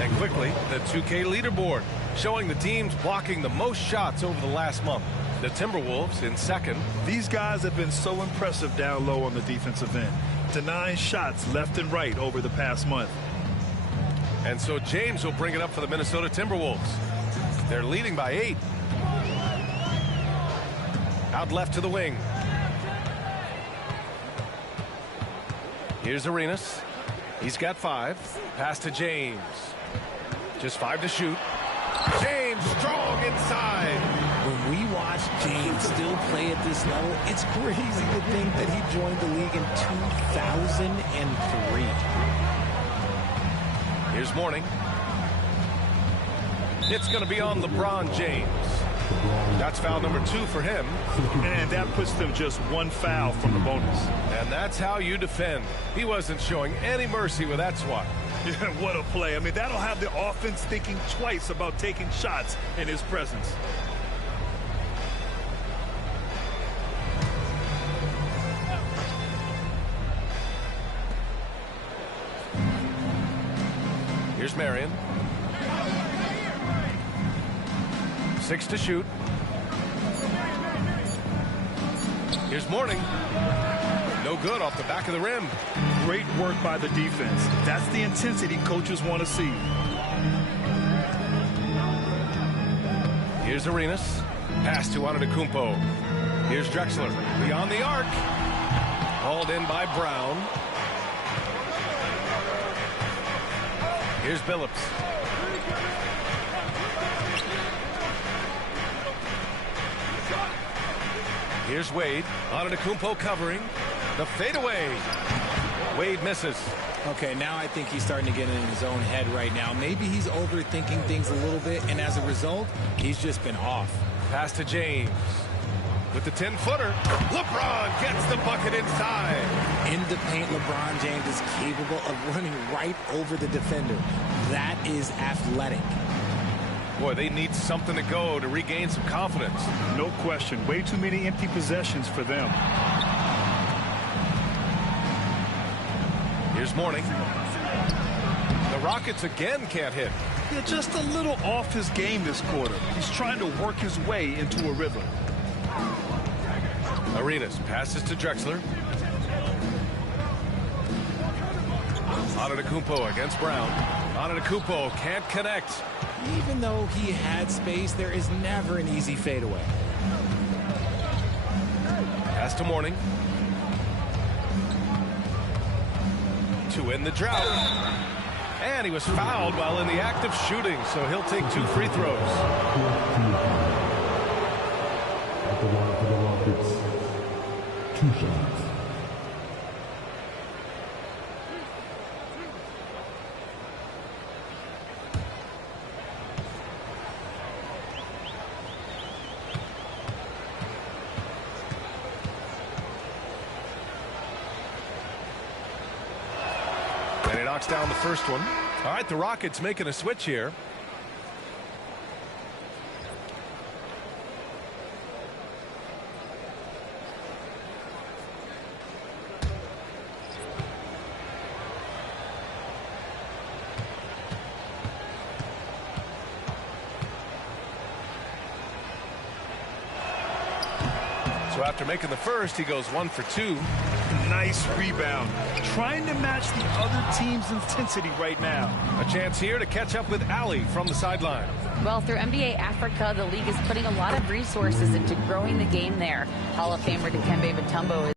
And quickly, the 2K leaderboard showing the teams blocking the most shots over the last month. The Timberwolves in second. These guys have been so impressive down low on the defensive end. Denying shots left and right over the past month. And so James will bring it up for the Minnesota Timberwolves. They're leading by 8. Out left to the wing. Here's Arenas. He's got 5. Pass to James. Just 5 to shoot. James strong inside. When we watch James still play at this level, it's crazy to think that he joined the league in 2003. Here's Mourning. It's going to be on LeBron James. That's foul number 2 for him. And that puts them just 1 foul from the bonus. And that's how you defend. He wasn't showing any mercy with that swat. Yeah, what a play. I mean, that'll have the offense thinking twice about taking shots in his presence. Here's Marion. 6 to shoot. Here's Mourning. No good off the back of the rim. Great work by the defense. That's the intensity coaches want to see. Here's Arenas. Pass to Antetokounmpo. Here's Drexler. Beyond the arc. Hauled in by Brown. Here's Billups. Here's Wade. Antetokounmpo covering. The fadeaway. Wade misses. Okay, now I think he's starting to get in his own head right now. Maybe he's overthinking things a little bit, and as a result, he's just been off. Pass to James. With the 10-footer, LeBron gets the bucket inside. In the paint, LeBron James is capable of running right over the defender. That is athletic. Boy, they need something to go to regain some confidence. No question. Way too many empty possessions for them. Here's Mourning. The Rockets again can't hit. Yeah, just a little off his game this quarter. He's trying to work his way into a rhythm. Arenas passes to Drexler. Antetokounmpo against Brown. Antetokounmpo can't connect. Even though he had space, there is never an easy fadeaway. Pass to Mourning. To end the drought. And he was fouled while in the act of shooting, so he'll take 2 free throws. At the line for the Rockets, 2 shots. And he knocks down the first one. All right, the Rockets making a switch here. So after making the first, he goes 1 for 2. Nice rebound. Trying to match the other team's intensity right now. A chance here to catch up with Ali from the sideline. Well, through NBA Africa, the league is putting a lot of resources into growing the game there. Hall of Famer Dikembe Mutombo has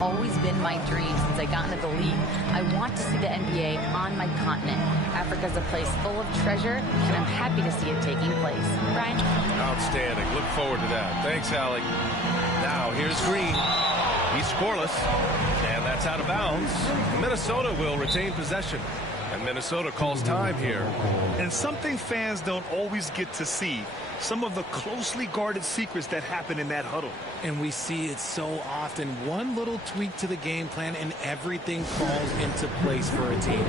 always been my dream since I got into the league. I want to see the NBA on my continent. Africa is a place full of treasure, and I'm happy to see it taking place. Brian? Outstanding. Look forward to that. Thanks, Ali. Now, here's Green. He's scoreless, and that's out of bounds. Minnesota will retain possession, and Minnesota calls time here. And something fans don't always get to see, some of the closely guarded secrets that happen in that huddle. And we see it so often. One little tweak to the game plan, and everything falls into place for a team.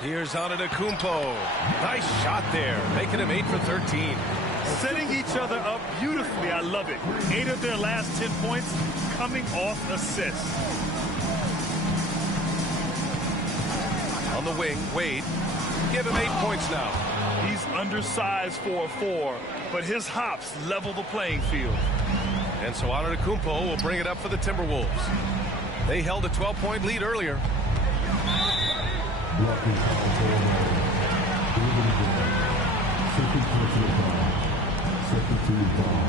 Here's Antetokounmpo. Nice shot there, making him 8 for 13. Setting each other up beautifully. I love it. 8 of their last 10 points coming off assists. On the wing, Wade. Give him 8 points now. He's undersized for a 4, but his hops level the playing field. And so Antetokounmpo will bring it up for the Timberwolves. They held a 12-point lead earlier. Blocking foul for second personal foul. Second team foul.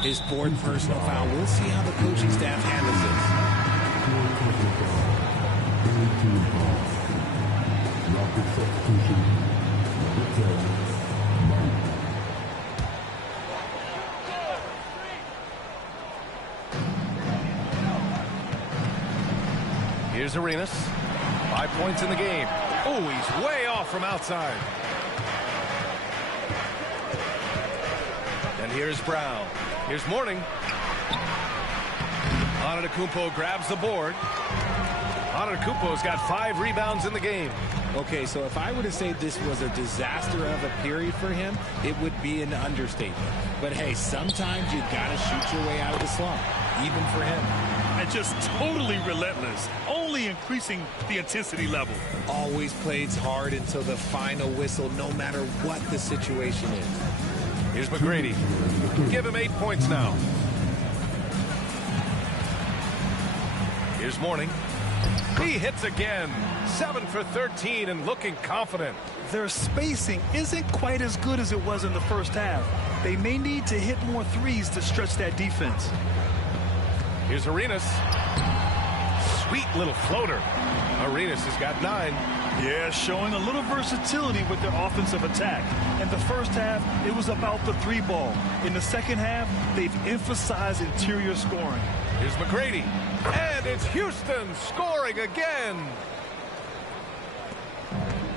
His 4th personal foul. We'll see how the coaching staff handles this. Third team foul. Rocket substitution. Number 10. Mike. Here's Arenas. 5 points in the game. Oh, he's way off from outside. And here's Brown. Here's Mourning. Antetokounmpo grabs the board. Antetokounmpo's got 5 rebounds in the game. Okay, so if I were to say this was a disaster of a period for him, it would be an understatement. But hey, sometimes you gotta shoot your way out of the slump, even for him. And just totally relentless, only increasing the intensity level. Always plays hard until the final whistle, no matter what the situation is. Here's McGrady. Give him 8 points now. Here's Mourning. He hits again. 7 for 13 and looking confident. Their spacing isn't quite as good as it was in the first half. They may need to hit more threes to stretch that defense. Here's Arenas. Sweet little floater. Arenas has got 9. Yeah, showing a little versatility with their offensive attack. In the first half, it was about the 3 ball. In the second half, they've emphasized interior scoring. Here's McGrady. And it's Houston scoring again.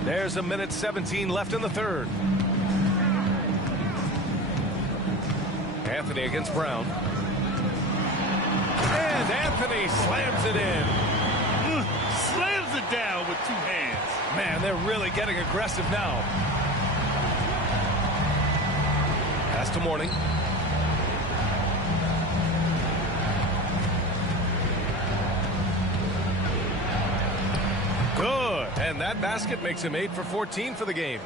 There's 1:17 left in the third. Anthony against Brown. And Anthony slams it in. Slams it down with 2 hands. Man, they're really getting aggressive now. Pass to Mourning. Good. And that basket makes him 8 for 14 for the game.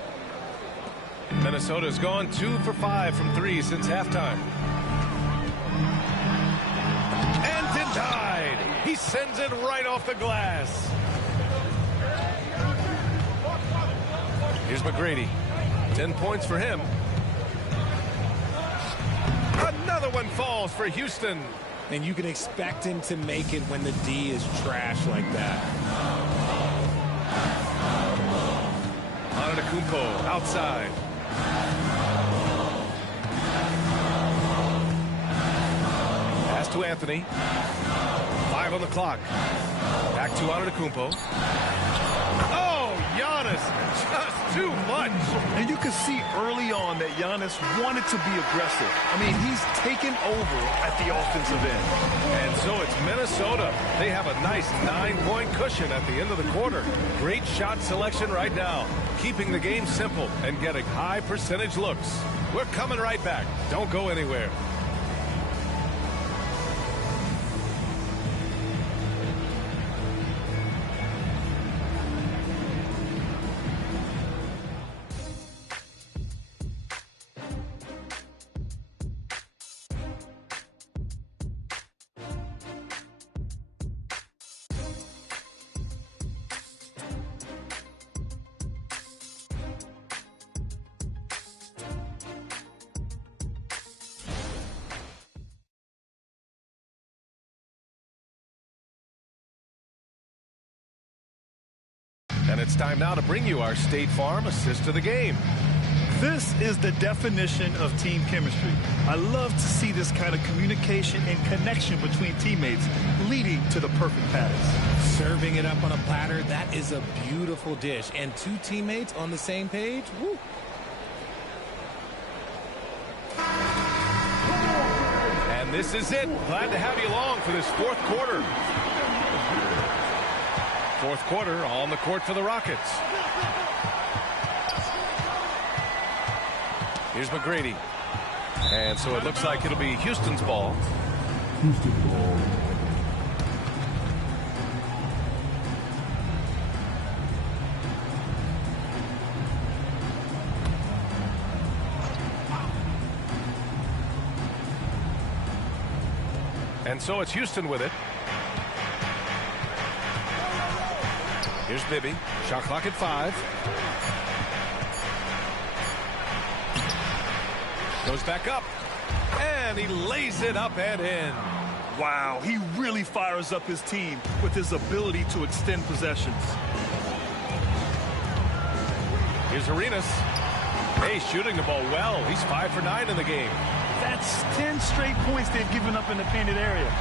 Minnesota's gone 2 for 5 from 3 since halftime. And denied. He sends it right off the glass. Here's McGrady. 10 points for him. Another one falls for Houston. And you can expect him to make it when the D is trash like that. Antetokounmpo outside. Pass to Anthony. 5 on the clock. Back to Antetokounmpo. Oh, Giannis, just too much. And you can see early on that Giannis wanted to be aggressive. I mean, he's taken over at the offensive end. And so it's Minnesota. They have a nice 9-point cushion at the end of the quarter. Great shot selection right now, keeping the game simple and getting high percentage looks. We're coming right back. Don't go anywhere. And it's time now to bring you our State Farm assist to the game. This is the definition of team chemistry. I love to see this kind of communication and connection between teammates leading to the perfect pass. Serving it up on a platter, that is a beautiful dish. And 2 teammates on the same page, woo. And this is it. Glad to have you along for this 4th quarter. 4th quarter on the court for the Rockets. Here's McGrady. And so it looks like it'll be Houston's ball. Houston ball. And so it's Houston with it. Here's Bibby. Shot clock at 5. Goes back up. And he lays it up and in. Wow, he really fires up his team with his ability to extend possessions. Here's Arenas. Hey, shooting the ball well. He's 5 for 9 in the game. That's 10 straight points they've given up in the painted area.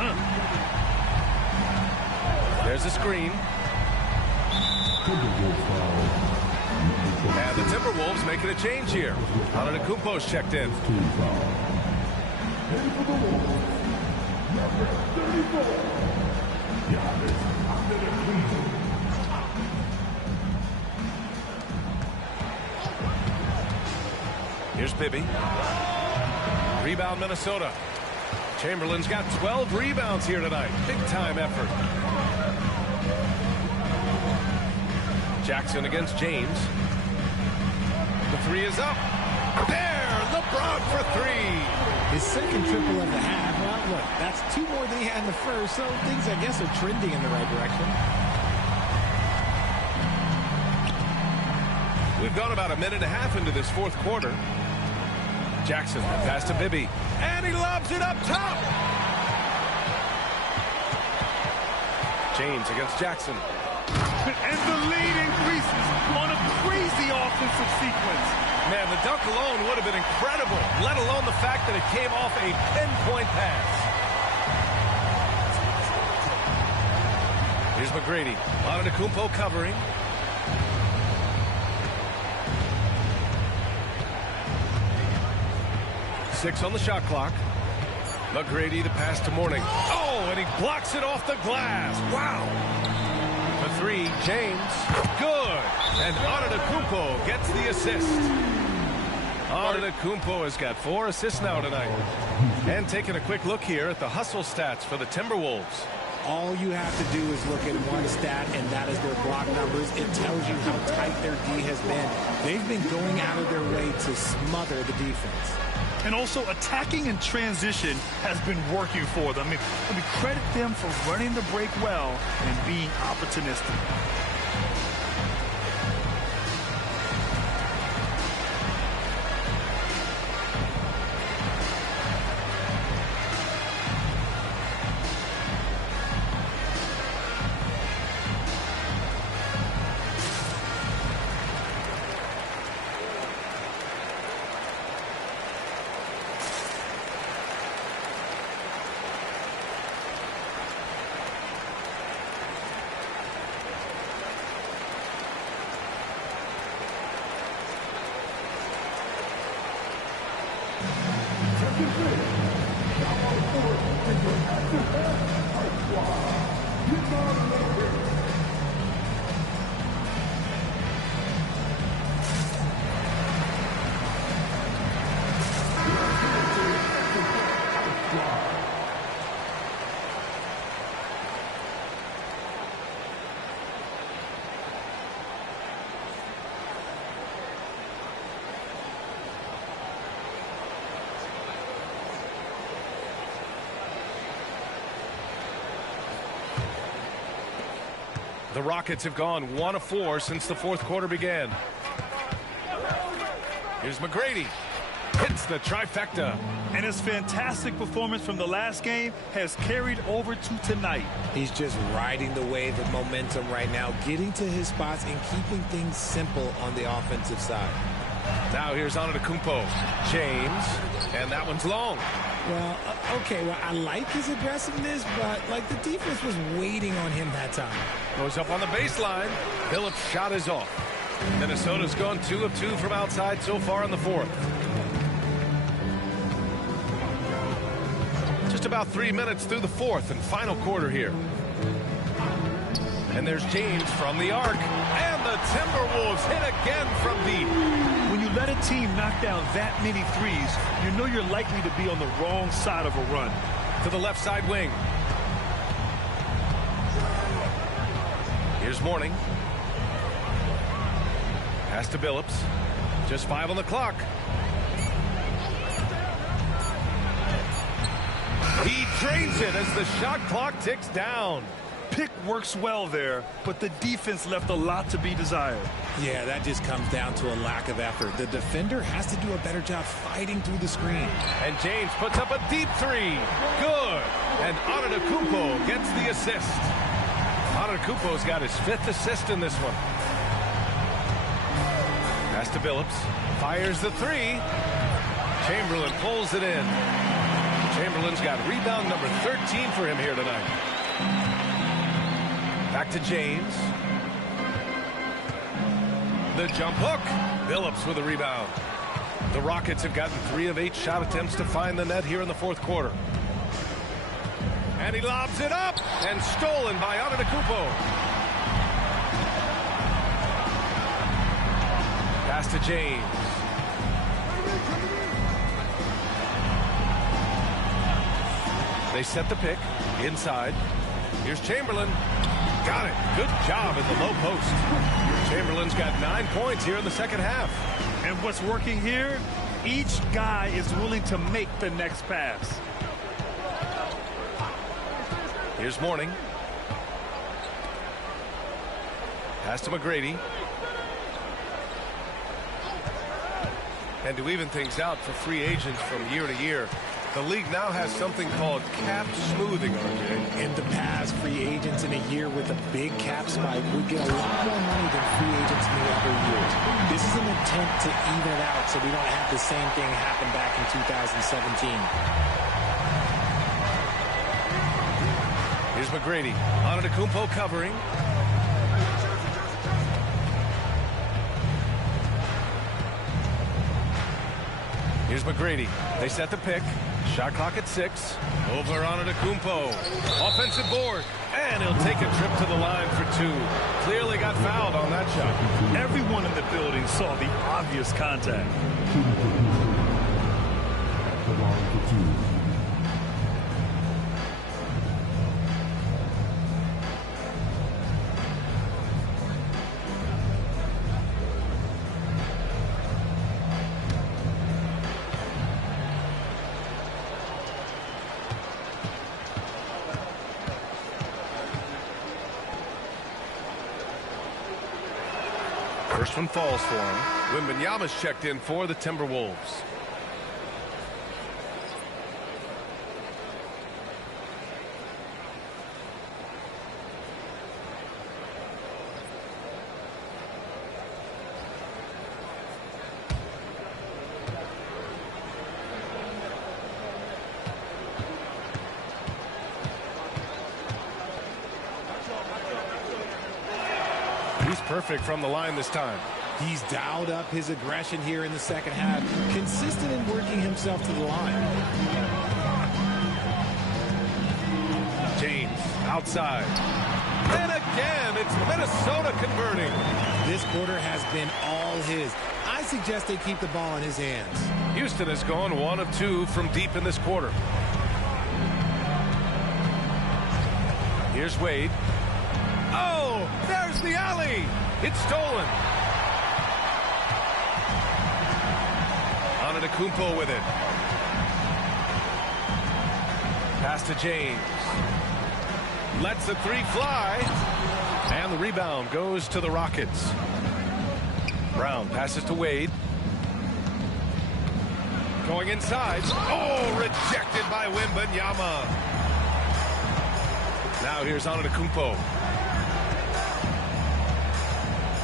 There's a screen. And the Timberwolves making a change here. Antetokounmpo's checked in. Here's Bibby. Rebound Minnesota. Chamberlain's got 12 rebounds here tonight. Big time effort. Jackson against James. The three is up. There, LeBron for three. His second triple of the half. Well, look, that's 2 more than he had in the first, so things, I guess, are trending in the right direction. We've gone about a minute and a half into this fourth quarter. Jackson pass to Bibby, and he lobs it up top. James against Jackson. And the lead increases on a crazy offensive sequence. Man, the dunk alone would have been incredible, let alone the fact that it came off a pinpoint pass. Here's McGrady. Antetokounmpo covering. Six on the shot clock. McGrady the pass to Mourning. Oh, and he blocks it off the glass. Wow. The three, James. Good. And Antetokounmpo gets the assist. Antetokounmpo has got 4 assists now tonight. And taking a quick look here at the hustle stats for the Timberwolves. All you have to do is look at one stat, and that is their block numbers. It tells you how tight their D has been. They've been going out of their way to smother the defense. And also attacking in transition has been working for them. I mean, credit them for running the break well and being opportunistic. The Rockets have gone 1 of 4 since the fourth quarter began. Here's McGrady. Hits the trifecta. And his fantastic performance from the last game has carried over to tonight. He's just riding the wave of momentum right now, getting to his spots and keeping things simple on the offensive side. Now here's Antetokounmpo. James. And that one's long. Well, okay, well, I like his aggressiveness, but, like, the defense was waiting on him that time. Goes up on the baseline. Phillips' shot is off. Minnesota's gone 2 of 2 from outside so far in the fourth. Just about 3 minutes through the fourth and final quarter here. And there's James from the arc. And the Timberwolves hit again from deep. When you let a team knock down that many threes, you know you're likely to be on the wrong side of a run. To the left side wing. Here's Mourning. Pass to Billups. Just 5 on the clock. He drains it as the shot clock ticks down. Pick works well there, but the defense left a lot to be desired. Yeah, that just comes down to a lack of effort. The defender has to do a better job fighting through the screen. And James puts up a deep three. Good. And Antetokounmpo gets the assist. Antetokounmpo's got his 5th assist in this one. Pass to Billups. Fires the three. Chamberlain pulls it in. Chamberlain's got rebound number 13 for him here tonight. Back to James. The jump hook. Billups with a rebound. The Rockets have gotten 3 of 8 shot attempts to find the net here in the fourth quarter. And he lobs it up and stolen by Antetokounmpo. Pass to James. They set the pick inside. Here's Chamberlain. Got it. Good job in the low post. Chamberlain's got 9 points here in the second half. And what's working here? Each guy is willing to make the next pass. Here's Mourning. Pass to McGrady. And to even things out for free agents from year to year, the league now has something called cap smoothing, RJ. In the past, free agents in a year with a big cap spike would get a lot more money than free agents in the other years. This is an attempt to even it out so we don't have the same thing happen back in 2017. Here's McGrady. Antetokounmpo covering. Here's McGrady. They set the pick. Shot clock at 6. Over Antetokounmpo. Offensive board. And he'll take a trip to the line for 2. Clearly got fouled on that shot. Everyone in the building saw the obvious contact. First one falls for him. Wembanyama's checked in for the Timberwolves. He's perfect from the line this time. He's dialed up his aggression here in the second half, consistent in working himself to the line. James outside. And again, it's Minnesota converting. This quarter has been all his. I suggest they keep the ball in his hands. Houston has gone 1 of 2 from deep in this quarter. Here's Wade. Oh, there's the alley. It's stolen. Antetokounmpo with it. Pass to James. Lets the 3 fly. And the rebound goes to the Rockets. Brown passes to Wade. Going inside. Oh, rejected by Wembanyama. Now here's Antetokounmpo.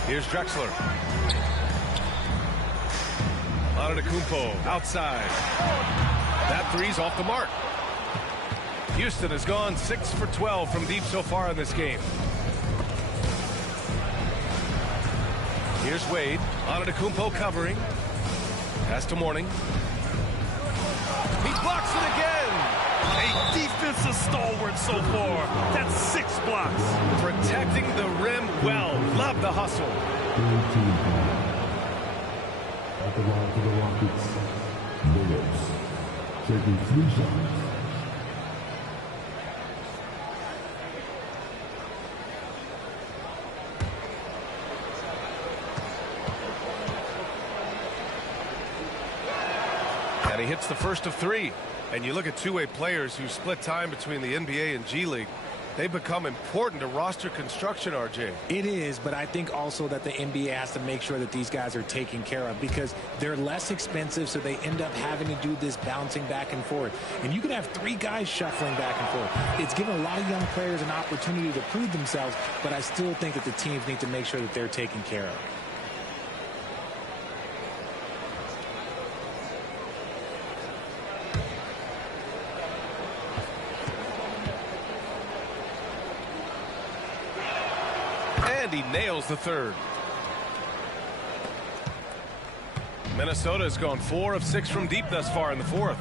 Here's Drexler. Antetokounmpo outside. That 3's off the mark. Houston has gone 6 for 12 from deep so far in this game. Here's Wade. Antetokounmpo covering. Pass to Mourning. He blocks it again. A defensive stalwart so far. That's 6 blocks. Protecting the rim well. Love the hustle. At the line for the Rockets, Billups taking 3 shots. And he hits the first of 3. And you look at two-way players who split time between the NBA and G League. They become important to roster construction, RJ. It is, but I think also that the NBA has to make sure that these guys are taken care of because they're less expensive, so they end up having to do this bouncing back and forth. And you could have 3 guys shuffling back and forth. It's given a lot of young players an opportunity to prove themselves, but I still think that the teams need to make sure that they're taken care of. nails the third. Minnesota has gone 4 of 6 from deep thus far in the fourth.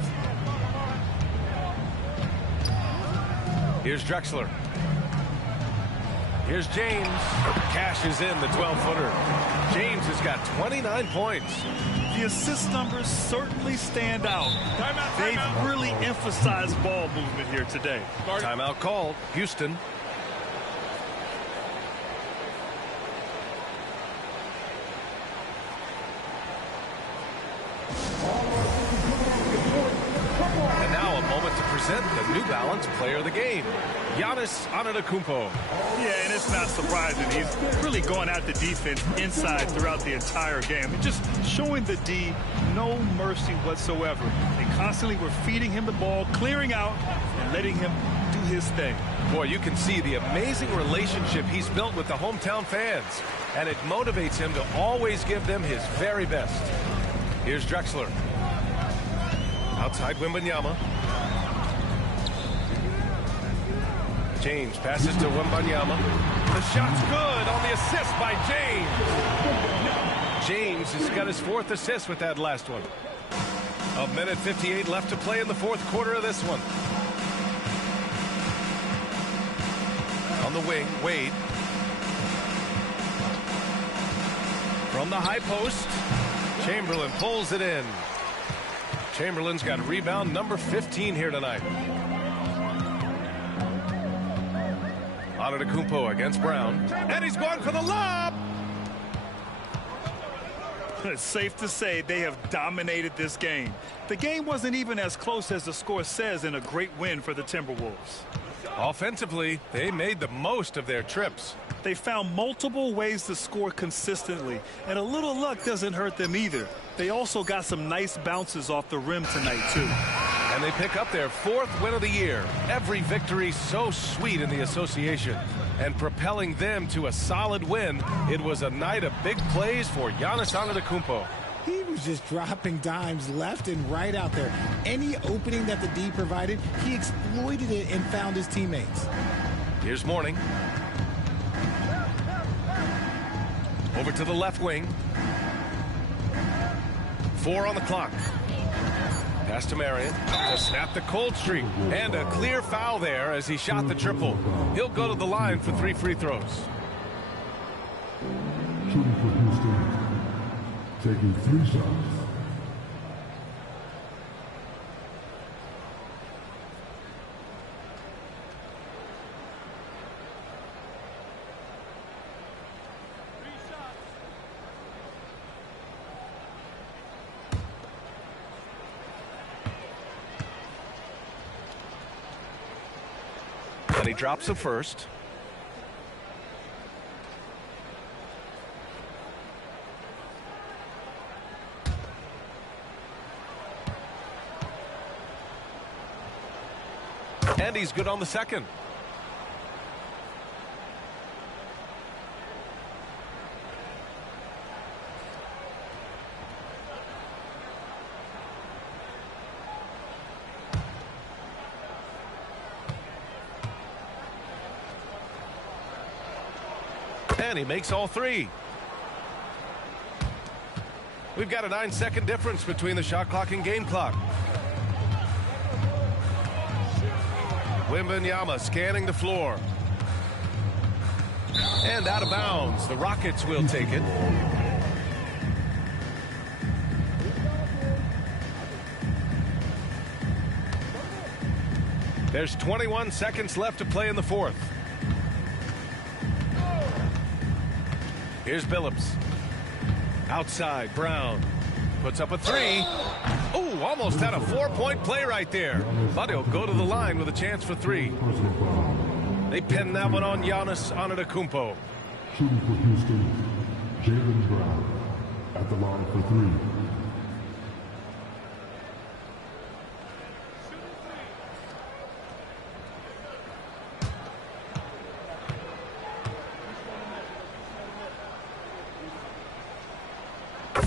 Here's Drexler. Here's James. Cashes in the 12-footer. James has got 29 points. The assist numbers certainly stand out. They've really emphasized ball movement here today. Timeout called. Houston. And now a moment to present the New Balance Player of the Game, Giannis Antetokounmpo. Yeah, and it's not surprising. He's really going at the defense inside throughout the entire game. Just showing the D no mercy whatsoever. They constantly were feeding him the ball, clearing out, and letting him do his thing. Boy, you can see the amazing relationship he's built with the hometown fans, and it motivates him to always give them his very best. Here's Drexler. Outside Wembanyama. James passes to Wembanyama. The shot's good on the assist by James. James has got his 4th assist with that last one. 1:58 left to play in the 4th quarter of this one. On the wing, Wade. From the high post, Chamberlain pulls it in. Chamberlain's got rebound number 15 here tonight. Antetokounmpo against Brown. And he's going for the lob. It's safe to say they have dominated this game. The game wasn't even as close as the score says in a great win for the Timberwolves. Offensively, they made the most of their trips. They found multiple ways to score consistently, and a little luck doesn't hurt them either. They also got some nice bounces off the rim tonight, too. And they pick up their 4th win of the year. Every victory so sweet in the association. And propelling them to a solid win, it was a night of big plays for Giannis Antetokounmpo. He was just dropping dimes left and right out there. Any opening that the D provided, he exploited it and found his teammates. Here's Mourning. Over to the left wing. 4 on the clock. Pass to Marion to snap the cold streak. And a clear foul there as he shot the triple. He'll go to the line for 3 free throws. Shooting for Houston. Taking 3 shots. And he drops the first. And he's good on the second. And he makes all 3. We've got a 9-second difference between the shot clock and game clock. Wembanyama scanning the floor. And out of bounds. The Rockets will take it. There's 21 seconds left to play in the 4th. Here's Billups. Outside, Brown. Puts up a 3. Oh, almost had a 4-point play right there. But he'll go to the line with a chance for 3. They pin that one on Giannis Antetokounmpo. Shooting for Houston, Jaylen Brown at the line for 3.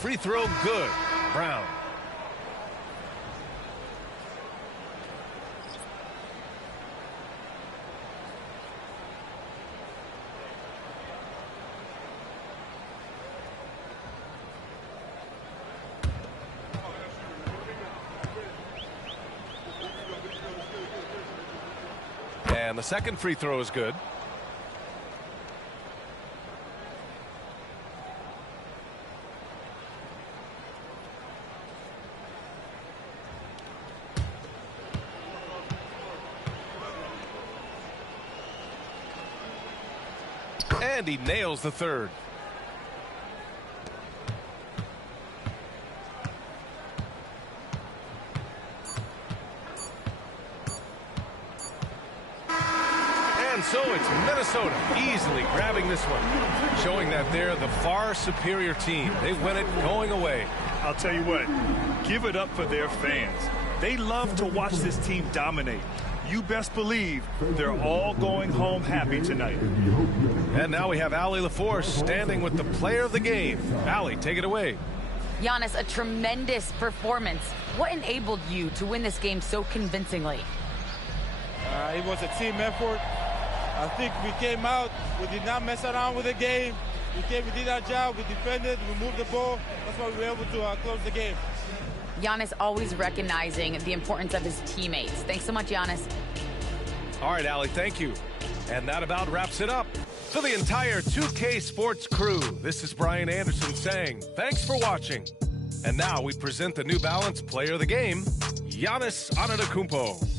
Free throw good. Brown. And the second free throw is good. And he nails the third. And so it's Minnesota easily grabbing this one, showing that they're the far superior team. They win it going away. I'll tell you what, give it up for their fans. They love to watch this team dominate. You best believe they're all going home happy tonight. And now we have Allie LaForce standing with the player of the game. Allie, take it away. Giannis, a tremendous performance. What enabled you to win this game so convincingly? It was a team effort. I think we came out, we did not mess around with the game. We did our job, we defended, we moved the ball. That's why we were able to close the game. Giannis always recognizing the importance of his teammates. Thanks so much, Giannis. All right, Allie, thank you. And that about wraps it up. For the entire 2K Sports crew, this is Brian Anderson saying thanks for watching. And now we present the New Balance Player of the Game, Giannis Antetokounmpo.